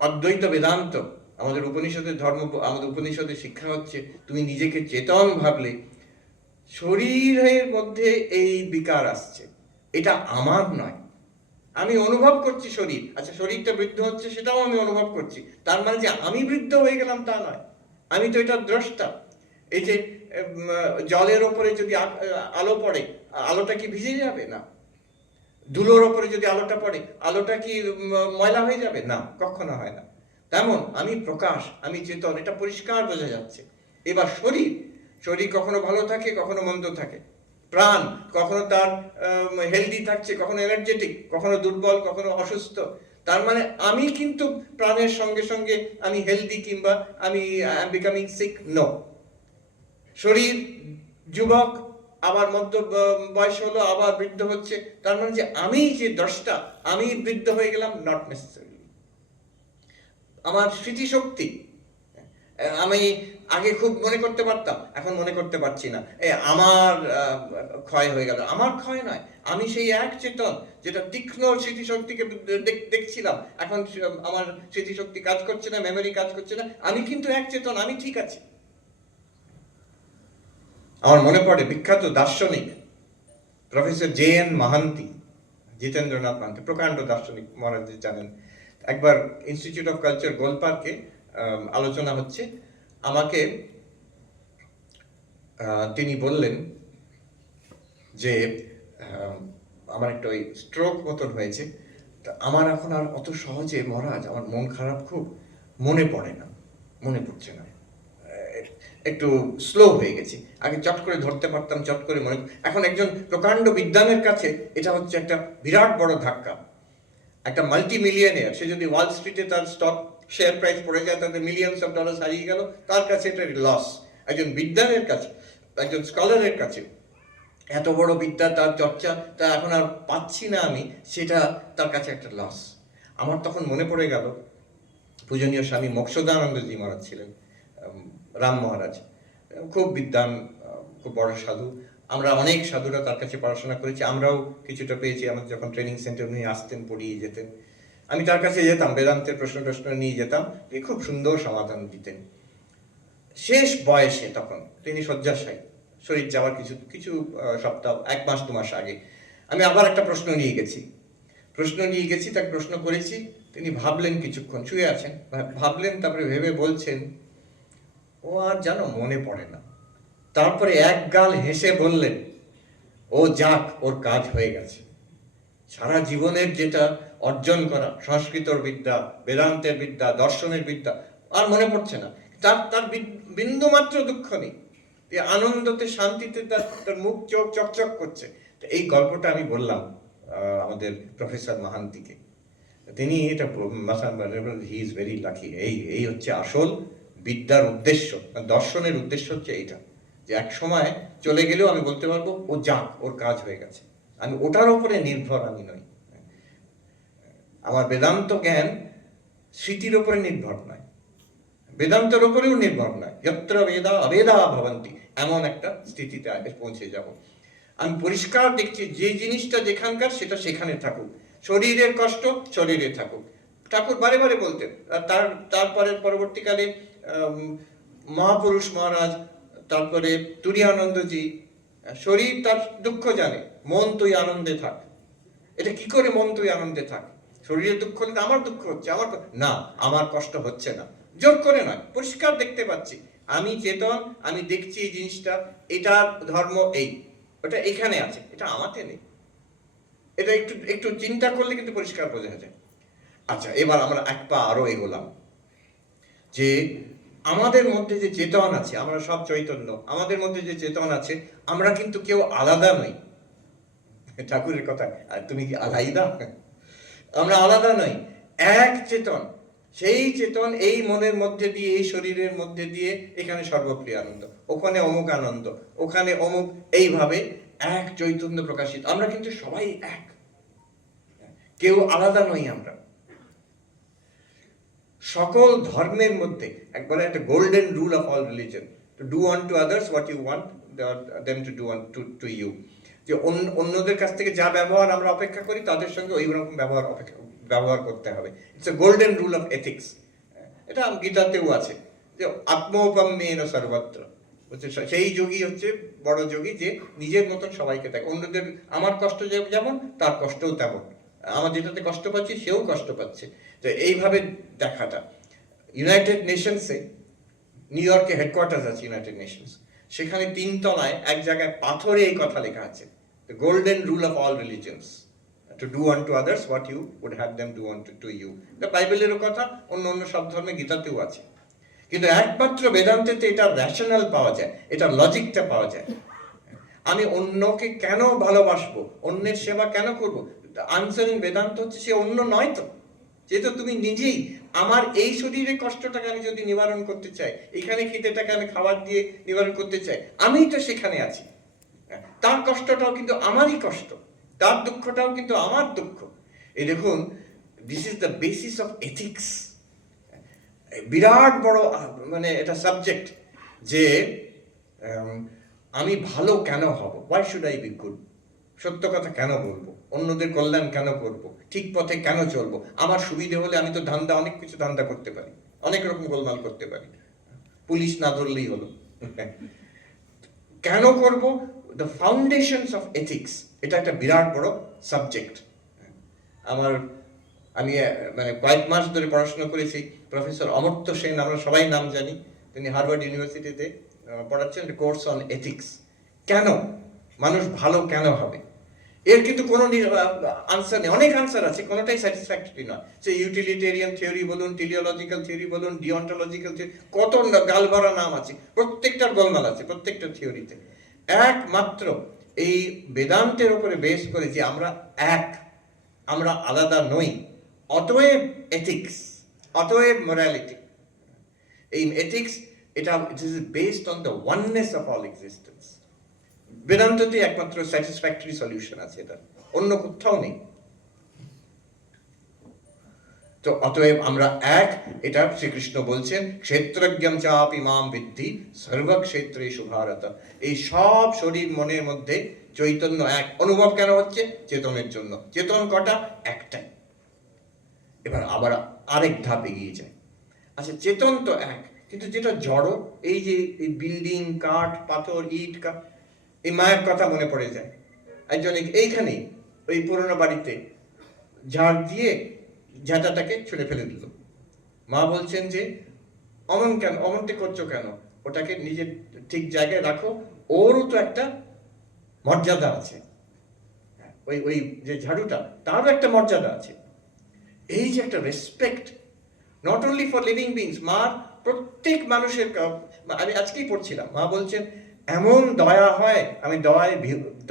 অদ্বৈত বেদান্ত আমাদের উপনিষদের ধর্ম, আমাদের উপনিষদের শিক্ষা হচ্ছে তুমি নিজেকে চেতন ভাবলে শরীরের মধ্যে এই বিকার আসছে, এটা আমার নয়, আমি অনুভব করছি শরীর, আচ্ছা শরীরটা বৃদ্ধ হচ্ছে সেটাও আমি অনুভব করছি, তার মানে যে আমি বৃদ্ধ হয়ে গেলাম তা নয়, আমি তো এটা দ্রষ্টা। এই যে জলের ওপরে যদি আলো পড়ে, আলোটা কি ভিজে যাবে? না। ধুলোর ওপরে যদি আলোটা পড়ে, আলোটা কি ময়লা হয়ে যাবে? না, কখনো হয় না। তেমন আমি প্রকাশ, আমি চেতন, এটা পরিষ্কার বোঝা যাচ্ছে। এবার শরীর, শরীর কখনো ভালো থাকে, কখনো মন্দ থাকে। প্রাণ কখনো তার হেলদি থাকছে, কখনো এনার্জেটিক, কখনো দুর্বল, কখনো অসুস্থ। তার মানে আমি কিন্তু প্রাণের সঙ্গে সঙ্গে আমি হেলদি কিংবা আমি বিকামিং সিক নো। শরীর যুবক, আবার মধ্য বয়স হলো, আবার বৃদ্ধ হচ্ছে, তার মানে যে আমি যে দ্রষ্টা, আমি বৃদ্ধ হয়ে গেলাম, নট নেসেসারি। আমার স্মৃতিশক্তি, আমি আগে খুব মনে করতে পারতাম, এখন মনে করতে পারছি না, আমার ক্ষয় হয়ে গেল। আমার ক্ষয় নয়, আমি সেই এক চেতন যেটা তীক্ষ্ণ স্মৃতিশক্তিকে দেখছিলাম, এখন আমার স্মৃতিশক্তি কাজ করছে না, মেমোরি কাজ করছে না, আমি কিন্তু এক চেতন, আমি ঠিক আছি। আমার মনে পড়ে বিখ্যাত দার্শনিক প্রফেসর জে.এন. মাহান্তি, জিতেন্দ্রনাথ মাহান্তি, প্রকাণ্ড দার্শনিক, মহারাজ জানেন। একবার ইনস্টিটিউট অফ কালচার গোলপার্কে আলোচনা হচ্ছে, আমাকে তিনি বললেন যে আমার একটা ওই স্ট্রোক মতন হয়েছে, আমার এখন আর অত সহজে মহারাজ, আমার মন খারাপ, খুব মনে পড়ে না, মনে পড়ছে না, একটু স্লো হয়ে গেছি। আগে চট করে ধরতে পারতাম, চট করে মনে, এখন একজন প্রকাণ্ড বিদ্বানের কাছে এটা হচ্ছে একটা বিরাট বড় ধাক্কা। একটা মাল্টি মিলিয়নিয়ার, সে যদি ওয়াল স্ট্রিটে তার স্টক শেয়ার প্রাইস পড়ে যায়, তাদের মিলিয়নস অফ ডলার হারিয়ে গেল, তার কাছে এটা লস। একজন বিদ্বানের কাছে, একজন স্কলারের কাছে এত বড় বিদ্যা, তার চর্চা, তা এখন আর পাচ্ছি না আমি, সেটা তার কাছে একটা লস। আমার তখন মনে পড়ে গেল পূজনীয় স্বামী মোক্ষদানন্দজি মহারাজ ছিলেন, রাম মহারাজ, খুব বিদ্বান, খুব বড় সাধু। আমরা অনেক সাধুরা তার কাছে পড়াশোনা করেছি, আমরাও কিছুটা পেয়েছি। আমাদের যখন ট্রেনিং সেন্টার উনি আসতেন, পড়িয়ে যেতেন, আমি তার কাছে যেতাম, বেদান্তের প্রশ্ন নিয়ে যেতাম, তিনি খুব সুন্দর সমাধান দিতেন। শেষ বয়সে তখন তিনি শয্যাশায়ী, শরীর যাওয়ার কিছু কিছু সপ্তাহ, 1 মাস 2 মাস আগে আমি আবার একটা প্রশ্ন নিয়ে গেছি, তাকে প্রশ্ন করেছি। তিনি ভাবলেন, কিছুক্ষণ শুয়ে আছেন, ভাবলেন, তারপরে ভেবে বলছেন, ও আর জানো মনে পড়ে না। তারপরে এক গাল হেসে বললেন, ও যাক, ওর কাজ হয়ে গেছে। সারা জীবনের যেটা অর্জন করা, সংস্কৃতর বিদ্যা, বেদান্তের বিদ্যা, দর্শনের বিদ্যা, আর মনে পড়ছে না। তার বিন্দু মাত্র দুঃখ নেই, আনন্দতে, শান্তিতে তার মুখ চোখ চকচক করছে। এই গল্পটা আমি বললাম আমাদের প্রফেসর মাহান্তিকে। তিনি এটা হি ইজ ভেরি লাকি। এই হচ্ছে আসল বিদ্যার উদ্দেশ্য, দর্শনের উদ্দেশ্য হচ্ছে এইটা, যে এক সময় চলে গেলেও আমি বলতে পারবো, ও যাক, ওর কাজ হয়ে গেছে। আমি ওটার উপরে নির্ভর আমি নই। আমার বেদান্ত জ্ঞান স্মৃতির উপরে নির্ভর নয়, বেদান্তের উপরেও নির্ভর নয়। যত্র বেদা অবেদা ভবন্তি, এমন একটা স্থিতিতে আগে পৌঁছে যাব। আমি পরিষ্কার দেখছি, যে জিনিসটা যেখানকার সেটা সেখানে থাকুক, শরীরের কষ্ট শরীরে থাকুক। ঠাকুর বারে বারে বলতেন। তারপরে পরবর্তীকালে মহাপুরুষ মহারাজ, তারপরে তুরীয়ানন্দজি, শরীর তার দুঃখ জানে, মন তুই আনন্দে থাক। এটা কি করে মন তুই আনন্দে থাক? শরীরের দুঃখ হলে আমার দুঃখ হচ্ছে, না, আমার কষ্ট হচ্ছে না, জোর করে নয়, পরিষ্কার দেখতে পাচ্ছি, আমি চেতন, আমি দেখছি এই জিনিসটা, এটার ধর্ম এই, ওটা এখানে আছে, এটা আমাতে নেই। এটা একটু একটু চিন্তা করলে কিন্তু পরিষ্কার বোঝা যায়। আচ্ছা, এবার আমরা এক পা আরো এগোলাম, যে আমাদের মধ্যে যে চেতন আছে, আমরা সব চৈতন্য, আমাদের মধ্যে যে চেতন আছে, আমরা কিন্তু কেউ আলাদা নই। ঠাকুরের কথা, আর তুমি কি আলাদা? আমরা আলাদা নই, এক চেতন। সেই চেতন এই মনের মধ্যে দিয়ে, এই শরীরের মধ্যে দিয়ে এখানে সর্বপ্রিয় আনন্দ, ওখানে অমুক আনন্দ, ওখানে অমুক, এইভাবে এক চৈতন্য প্রকাশিত। আমরা কিন্তু সবাই এক, কেউ আলাদা নই আমরা। সকল ধর্মের মধ্যে একবারে একটা golden rule of all religion, to do unto others what you want them to do to you. যে অন্যদের কাছ থেকে যা ব্যবহার আমরা অপেক্ষা করি, তাদের সঙ্গে ওই রকম ব্যবহার করতে হবে। It's a golden rule of ethics. এটা গীতাতেও আছে, যে আত্মোপম্যেন সর্বত্র। সেই যোগী হচ্ছে বড় যোগী, যে নিজের মতন সবাইকে দেখে, অন্যদের, আমার কষ্ট যেমন তার কষ্টও তেমন, আমার যেটাতে কষ্ট পাচ্ছি সেও কষ্ট পাচ্ছে। তো এইভাবে দেখাটা। ইউনাইটেড নেশনসে, নিউ ইয়র্কে হেডকোয়ার্টার আছে ইউনাইটেড নেশনস, সেখানে 3 তলায় এক জায়গায় পাথরে এই কথা লেখা আছে, the golden rule of all religions, to do unto others what you would have them do to you. এটা বাইবেলেরও কথা, অন্য অন্য সব ধর্মে, গীতাতেও আছে। কিন্তু একমাত্র বেদান্তেতে এটা রেশনাল পাওয়া যায়, এটা লজিকটা পাওয়া যায়। আমি অন্যকে কেন ভালোবাসবো, অন্যের সেবা কেন করব? আনসার ইন বেদান্ত হচ্ছে সে অন্য নয় তো, যেহেতু তুমি নিজেই। আমার এই শরীরের কষ্টটাকে আমি যদি নিবারণ করতে চাই, এখানে খিদেটাকে আমি খাবার দিয়ে নিবারণ করতে চাই, আমিই তো সেখানে আছি। তার কষ্টটাও কিন্তু আমারই কষ্ট, তার দুঃখটাও কিন্তু আমার দুঃখ। এই দেখুন, this is the basis of ethics. বিরাট বড় মানে এটা সাবজেক্ট, যে আমি ভালো কেন হব, why should I be good, সত্য কথা কেন বলবো, অন্যদের কল্যাণ কেন করব, ঠিক পথে কেন চলবো। আমার সুবিধে হলে আমি তো অনেক কিছু ধান্দা করতে পারি, অনেক রকম গোলমাল করতে পারি, পুলিশ না ধরলেই হলো। কেন করব? দ্য ফাউন্ডেশনস অফ এথিক্স, এটা একটা বিরাট বড় সাবজেক্ট। আমি মানে কয়েক মাস ধরে পড়াশোনা করেছি। প্রফেসর অমর্ত্য সেন, আমরা সবাই নাম জানি, তিনি হার্ভার্ড ইউনিভার্সিটিতে পড়াচ্ছেন কোর্স অন এথিক্স। কেন মানুষ ভালো কেন হবে, এর কিন্তু কোনো আনসার নেই। অনেক আনসার আছে, কোনোটাই স্যাটিসফ্যাক্টরি নয়। সে ইউটিলিটেরিয়ান থিওরি বলুন, টেলিওলজিক্যাল থিওরি বলুন, ডিওন্টোলজিক্যাল থিওরি, কত গালভরা নাম আছে, প্রত্যেকটার গোলমাল আছে প্রত্যেকটা থিওরিতে। একমাত্র এই বেদান্তের উপরে বেস করে যে আমরা এক, আমরা আলাদা নই, অতএব এথিক্স, অতএব মোরালিটি। এই এথিক্স, এটা it is based on the oneness of all existence. বেদান্ততে একমাত্র স্যাটিসফ্যাক্টরি সলিউশন আছে, এটা অন্য কোথাও নেই। তো অতএব আমরা এক, এটা শ্রীকৃষ্ণ বলছেন, ক্ষেত্রজ্ঞম চাপি মাম বিদ্ধি সর্বক্ষেত্রেষু ভারত। এই সব শরীর মনের মধ্যে চৈতন্য এক। অনুভব কেন হচ্ছে? চেতনের জন্য। চেতন কটা? একটাই। এবার আবার আরেক ধাপ এগিয়ে যায়। আচ্ছা, চেতন তো এক, কিন্তু যেটা জড়, এই যে এই বিল্ডিং, কাঠ, পাথর, ইট, এই মায়ের কথা মনে পড়ে যায়। একজন এইখানেই ওই পুরোনো বাড়িতে ঝাড় দিয়ে ঝাঁটাটাকে ছুঁড়ে ফেলে দিল। মা বলছেন যে অমনটি করছো কেন, ওটাকে নিজের ঠিক জায়গায় রাখো, ওরও তো একটা মর্যাদা আছে, ওই ওই যে ঝাড়ুটা, তারও একটা মর্যাদা আছে। এই যে একটা respect, not only for living beings, মার প্রত্যেক মানুষের। আমি আজকেই পড়ছিলাম, মা বলছেন এমন দয়া হয়, আমি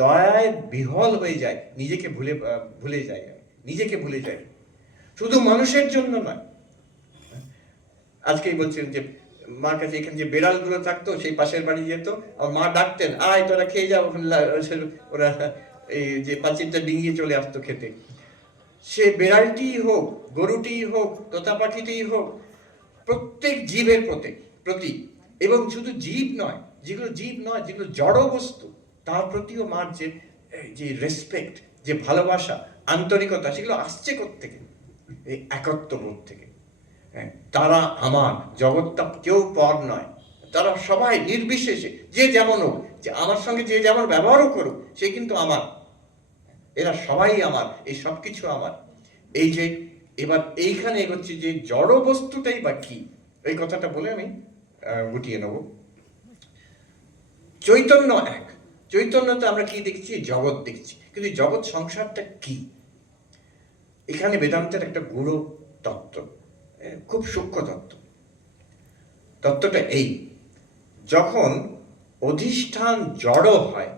দয়ায় বিহল হয়ে যাই, নিজেকে ভুলে যাই, নিজেকে ভুলে যাই, শুধু মানুষের জন্য নয়। আজকেই বলছেন যে মার কাছে এখানে যে বেড়ালগুলো থাকতো, সেই পাশের বাড়ি যেত, আর মা ডাকতেন, আয় তোরা খেয়ে যাও, ওরা এই যে পাঁচিলটা ডিঙিয়ে চলে আসতো খেতে। সে বেড়ালটিই হোক, গরুটিই হোক, তোতা পাখিটিই হোক, প্রত্যেক জীবের প্রতি, এবং শুধু জীব নয়, যেগুলো জড় বস্তু, তার প্রতিও মার যে রেসপেক্ট, যে ভালোবাসা, আন্তরিকতা, সেগুলো আসছে কোত্থেকে? এই একত্ববোধ থেকে। তারা আমার, জগৎটা কেউ পর নয়, তারা সবাই নির্বিশেষে, যে যেমন হোক, যে আমার সঙ্গে যে যেমন ব্যবহারও করুক, সে কিন্তু আমার, এরা সবাই আমার, এই সব কিছু আমার। এই যে এবার এইখানে এগোচ্ছি যে জড় বস্তুটাই বা কি, এই কথাটা বলে আমি গুটিয়ে নেব। চৈতন্য এক, চৈতন্যতে আমরা কি দেখছি? জগৎ দেখছি, কিন্তু জগৎ সংসারটা কি? এখানে বেদান্তের একটা গুরু তত্ত্ব, খুব সূক্ষ্ম তত্ত্ব। তত্ত্বটা এই, যখন অধিষ্ঠান জড় হয়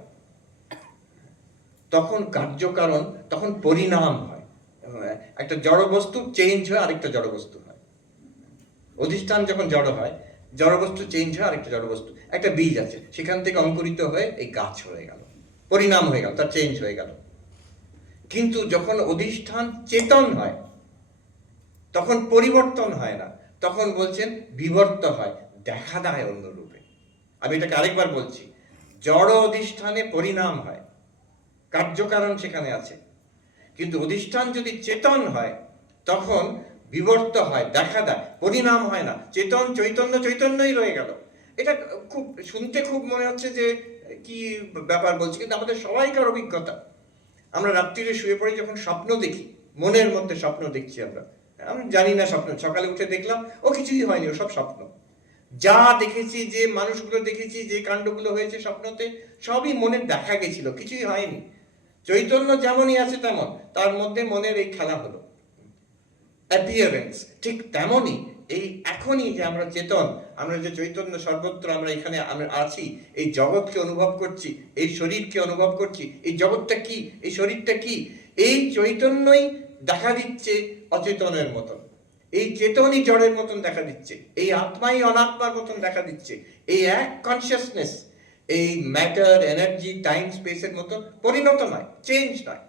তখন কার্যকারণ, তখন পরিণাম হয়। একটা জড় বস্তু চেঞ্জ হয়, আরেকটা জড় বস্তু হয়। অধিষ্ঠান যখন জড় হয়, জড় বস্তু চেঞ্জ হয়, আরেকটা জড় বস্তু। একটা বীজ আছে, সেখান থেকে অঙ্কুরিত হয়ে এই গাছ হয়ে গেল, পরিণাম হয়ে গেল, তার চেঞ্জ হয়ে গেল। কিন্তু যখন অধিষ্ঠান চেতন হয় তখন পরিবর্তন হয় না, তখন বলছেন বিবর্ত হয়, দেখা দেয় অন্য রূপে। আমি এটাকে আরেকবার বলছি, জড় অধিষ্ঠানে পরিণাম হয়, কার্যকারণ সেখানে আছে। কিন্তু অধিষ্ঠান যদি চেতন হয় তখন বিবর্ত হয়, দেখা দেয়, পরিণাম হয় না। চেতন চৈতন্য, চৈতন্যই রয়ে গেল। এটা খুব শুনতে খুব মনে হচ্ছে যে কি ব্যাপার বলছি, কিন্তু আমাদের সবাইকার অভিজ্ঞতা। আমরা রাত্রিরে শুয়ে পড়ে যখন স্বপ্ন দেখি, মনের মধ্যে স্বপ্ন দেখছি আমরা জানি না স্বপ্ন, সকালে উঠে দেখলাম ও কিছুই হয়নি, ও সব স্বপ্ন। যা দেখেছি, যে মানুষগুলো দেখেছি, যে কাণ্ডগুলো হয়েছে স্বপ্নতে, সবই মনের দেখা গেছিল, কিছুই হয়নি। চৈতন্য যেমনই আছে তেমন, তার মধ্যে মনের এই খেলা হলো, অ্যাপিয়ারেন্স। ঠিক তেমনই এই এখনই যে আমরা চেতন, আমরা যে চৈতন্য সর্বত্র, আমরা এখানে আমরা আছি, এই জগৎকে অনুভব করছি, এই শরীরকে অনুভব করছি। এই জগৎটা কি, এই শরীরটা কি, এই চৈতন্যই দেখা দিচ্ছে অচেতনের মতন, এই চেতনই জড়ের মতন দেখা দিচ্ছে, এই আত্মাই অনাত্মার মতন দেখা দিচ্ছে। এই এক কনসিয়াসনেস এই ম্যাটার, এনার্জি, টাইম, স্পেসের মতো পরিণত নয়, চেঞ্জ নয়,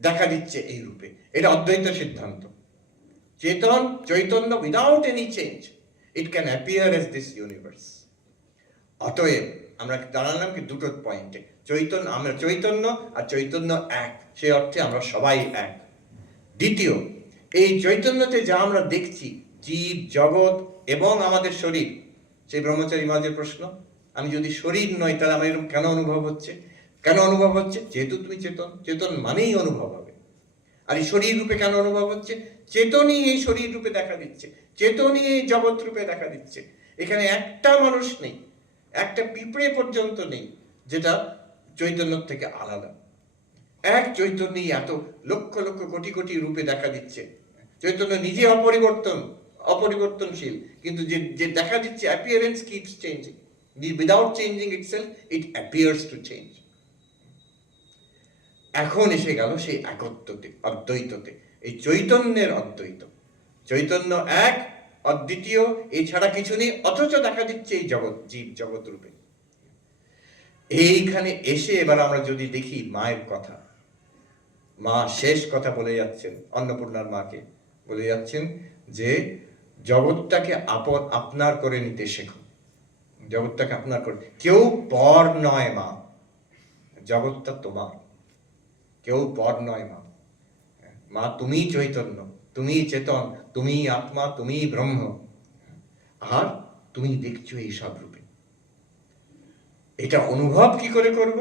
দেখা দিচ্ছে এই রূপে। এটা অদ্বৈত সিদ্ধান্ত। চেতন চৈতন্য without any change, it can appear as this universe. অতএব আমরা দাঁড়ালাম কি দুটো পয়েন্টে, চৈতন্য, আমরা চৈতন্য আর চৈতন্য এক, সে অর্থে আমরা সবাই এক। দ্বিতীয়, এই চৈতন্যতে যা আমরা দেখছি, জীব জগৎ এবং আমাদের শরীর, সেই ব্রহ্মচারী মাঝের প্রশ্ন, আমি যদি শরীর নই তাহলে আমার এরকম কেন অনুভব হচ্ছে? কেন অনুভব হচ্ছে? যেহেতু তুমি চেতন, চেতন মানেই অনুভব হবে। আর এই শরীর রূপে কেন অনুভব হচ্ছে? চেতনই এই শরীর রূপে দেখা দিচ্ছে, চেতনই এই জগৎ রূপে দেখা দিচ্ছে। এখানে একটা মানুষ নেই, একটা পিঁপড়ে পর্যন্ত নেই যেটা চৈতন্য থেকে আলাদা। এক চৈতন্যই এত লক্ষ লক্ষ কোটি কোটি রূপে দেখা দিচ্ছে। চৈতন্য নিজে অপরিবর্তনশীল, কিন্তু যে দেখা দিচ্ছে, appearance keeps changing, without changing itself it appears to change. এখন এসে গেল সেই একত্বতে, অদ্বৈততে, এই চৈতন্যের অদ্বৈত। চৈতন্য এক, অদ্বিতীয়, এছাড়া কিছু নেই, অথচ দেখা দিচ্ছে এই জগৎ, জীব জগৎ রূপে। এইখানে এসে এবার আমরা যদি দেখি মায়ের কথা, মা শেষ কথা বলে যাচ্ছেন, অন্নপূর্ণার মাকে বলে যাচ্ছেন যে জগৎটাকে আপনার করে নিতে শেখো, জগৎটাকে আপনার করে। কেউ পর নয় মা, জগৎটা তোমার, কেউ পর নয় মা। মা তুমিই চৈতন্য, তুমিই চেতন, তুমিই আত্মা, তুমিই ব্রহ্ম, আর তুমি দেখছো এই সব রূপে। এটা অনুভব কি করে করব,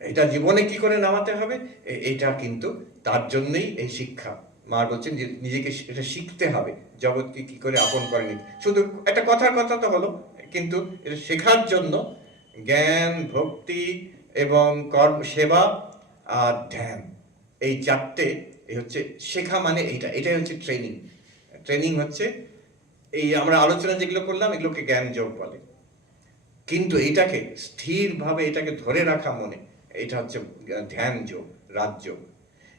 এটা জীবনে কি করে নামাতে হবে, এটা কিন্তু তার জন্যই এই শিক্ষা। মা বলছেন যে নিজেকে এটা শিখতে হবে, জগৎকে কি করে আপন করে নিতে। শুধু একটা কথার কথা তো হলো, কিন্তু এটা শেখার জন্য জ্ঞান, ভক্তি এবং কর্ম, সেবা আর ধ্যান, এই চারটে, এই হচ্ছে শেখা মানে এটাই হচ্ছে ট্রেনিং। ট্রেনিং হচ্ছে এই আমরা আলোচনা যেগুলো করলাম, এগুলোকে জ্ঞান যোগ বলে। কিন্তু এটাকে স্থিরভাবে এটাকে ধরে রাখা মনে, এটা হচ্ছে ধ্যান যোগ, রাজযোগ।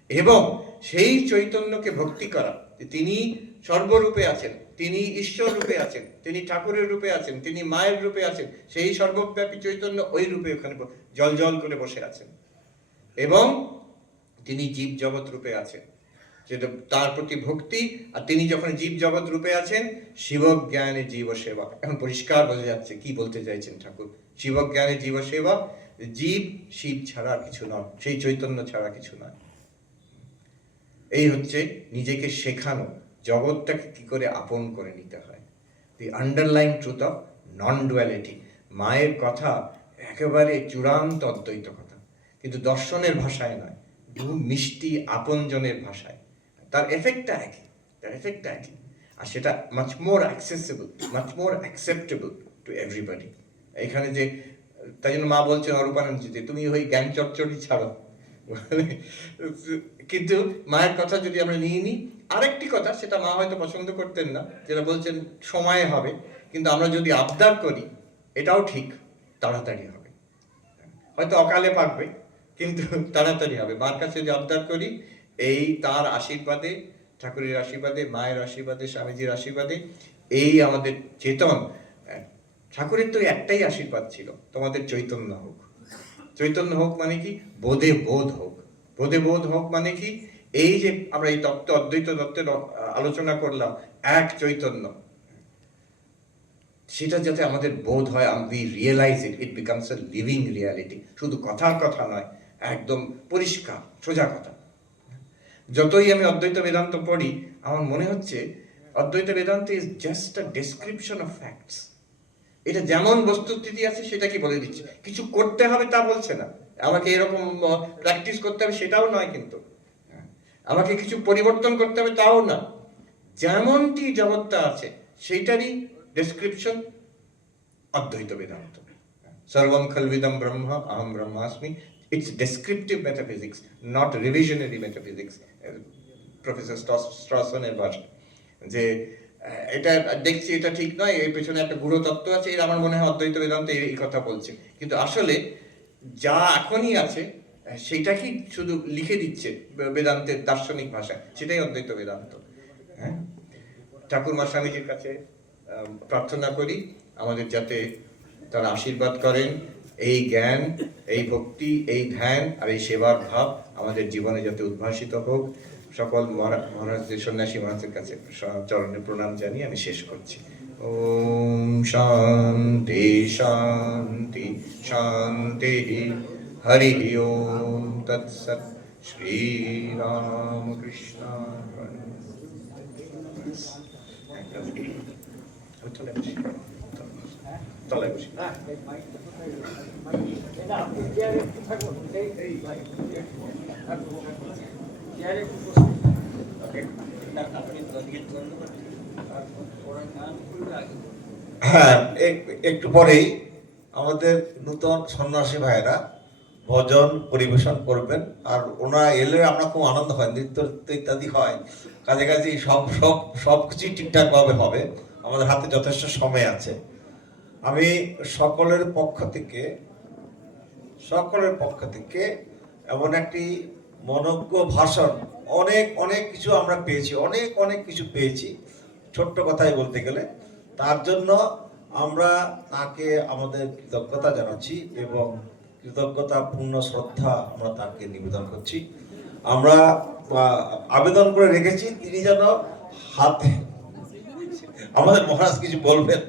এবং সেই চৈতন্যকে ভক্তি করা, তিনি সর্বরূপে আছেন, তিনি ঈশ্বর রূপে আছেন, তিনি ঠাকুরের রূপে আছেন, তিনি মায়ের রূপে আছেন, সেই সর্বব্যাপী চৈতন্য ওই রূপে ওখানে জল জল করে বসে আছেন, এবং তিনি জীব জগৎ রূপে আছেন, যেটা তার প্রতি ভক্তি। আর তিনি যখন জীব জগৎ রূপে আছেন, শিবজ্ঞানে জীব সেবা। এখন পরিষ্কার বোঝা যাচ্ছে কি বলতে চাইছেন ঠাকুর। শিবজ্ঞানে জীব সেবা, জীব শিব ছাড়া কিছু নয়, সেই চৈতন্য ছাড়া কিছু নয়। এই হচ্ছে নিজেকে শেখানো, জগৎটাকে কি করে আপন করে নিতে হয়। The underline truth of non duality. মায়ের কথা একেবারে চূড়ান্ত অদ্বৈত কথা, কিন্তু দর্শনের ভাষায় নয়, মিষ্টি আপনজনের ভাষায়। তার এফেক্টটা একই, আর সেটা much more accessible, much more acceptable to everybody. এখানে যে, তাই জন্য মা বলছেন অরূপানন্দজিতে, তুমি ওই জ্ঞান চচ্চড়ি ছাড়ো, কিন্তু মায়ের কথা যদি আমরা নিয়ে নিই, আরেকটি কথা, সেটা মা হয়তো পছন্দ করতেন না, যেটা বলছেন সময়ে হবে, কিন্তু আমরা যদি আবদার করি এটাও ঠিক, তাড়াতাড়ি হবে। হয়তো অকালে পাকবে, কিন্তু তাড়াতাড়ি হবে। মার কাছে যদি আবদার করি, এই তার আশীর্বাদে, ঠাকুরের আশীর্বাদে, মায়ের আশীর্বাদে, স্বামীজির আশীর্বাদে, এই আমাদের চেতন, ঠাকুরের তো একটাই আশীর্বাদ ছিল, তোমাদের চৈতন্য হোক। চৈতন্য হোক মানে কি? বোধে বোধ হোক। বোধে বোধ হোক মানে কি? এই যে আমরা এই তত্ত্ব, অদ্বৈত তত্ত্বের আলোচনা করলাম, এক চৈতন্য, সেটা যাতে আমাদের বোধ হয়, we realise it, it becomes a living reality. শুধু কথার কথা নয়, একদম পরিষ্কার সোজা কথা। যতই আমি অদ্বৈত বেদান্ত পড়ি, আমার মনে হচ্ছে অদ্বৈত Vedanta is just a description of facts. এটা যেমন বস্তুস্থিতি আছে সেটাকে বলে দিচ্ছে, কিছু করতে হবে তা বলছে না, আমাকে এরকম প্র্যাকটিস করতে হবে সেটাও নয়, কিন্তু আমাকে কিছু পরিবর্তন করতে হবে তাও না। যেমনটি জগৎটা আছে সেইটারই ডেসক্রিপশন অদ্বৈত বেদান্ত। সর্বম খলবিদম ব্রহ্ম অহম ব্রহ্মাস্মি। It's descriptive metaphysics, not revisionary metaphysics, professor স্ট্রসনের ভাষা। যে এটা দেখছি এটা ঠিক নয়, এর পেছনে একটা গূঢ় তত্ত্ব আছে, এর আমার মনে হয় অদ্বৈত বেদান্ত এই কথা বলছে। কিন্তু আসলে যা এখনই আছে সেটাকেই শুধু লিখে দিচ্ছে বেদান্তের দার্শনিক ভাষায়, সেটাই অদ্বৈত বেদান্ত। হ্যাঁ, ঠাকুরমা স্বামীজির কাছে প্রার্থনা করি আমাদের যাতে তারা আশীর্বাদ করেন, এই জ্ঞান, এই ভক্তি, এই ধ্যান আর এই সেবার ভাব আমাদের জীবনে যাতে উদ্ভাসিত হোক। সকল মহারাজদের, সন্ন্যাসী মহারাজের কাছে চরণে প্রণাম জানিয়ে আমি শেষ করছি। ওম শান্তি শান্তি শান্তি। হরি ওম তৎসৎ। শ্রী রামকৃষ্ণ। তলায় বসি। হ্যাঁ, একটু পরেই আমাদের নূতন সন্ন্যাসী ভাইরা ভজন পরিবেশন করবেন। আর ওনারা এলে আমরা খুব আনন্দ হয়, নৃত্য ইত্যাদি হয়, কাছাকাছি সব কিছুই ঠিকঠাক ভাবে হবে। আমাদের হাতে যথেষ্ট সময় আছে। আমি সকলের পক্ষ থেকে এমন একটি মনজ্ঞ ভাষণ, অনেক কিছু আমরা পেয়েছি, অনেক কিছু পেয়েছি, ছোট্ট কথাই বলতে গেলে। তার জন্য আমরা তাকে আমাদের কৃতজ্ঞতা জানাচ্ছি এবং কৃতজ্ঞতা পূর্ণ শ্রদ্ধা আমরা তাকে নিবেদন করছি। আমরা আবেদন করে রেখেছি তিনি যেন হাতে, আমাদের মহারাজ কিছু বলবেন।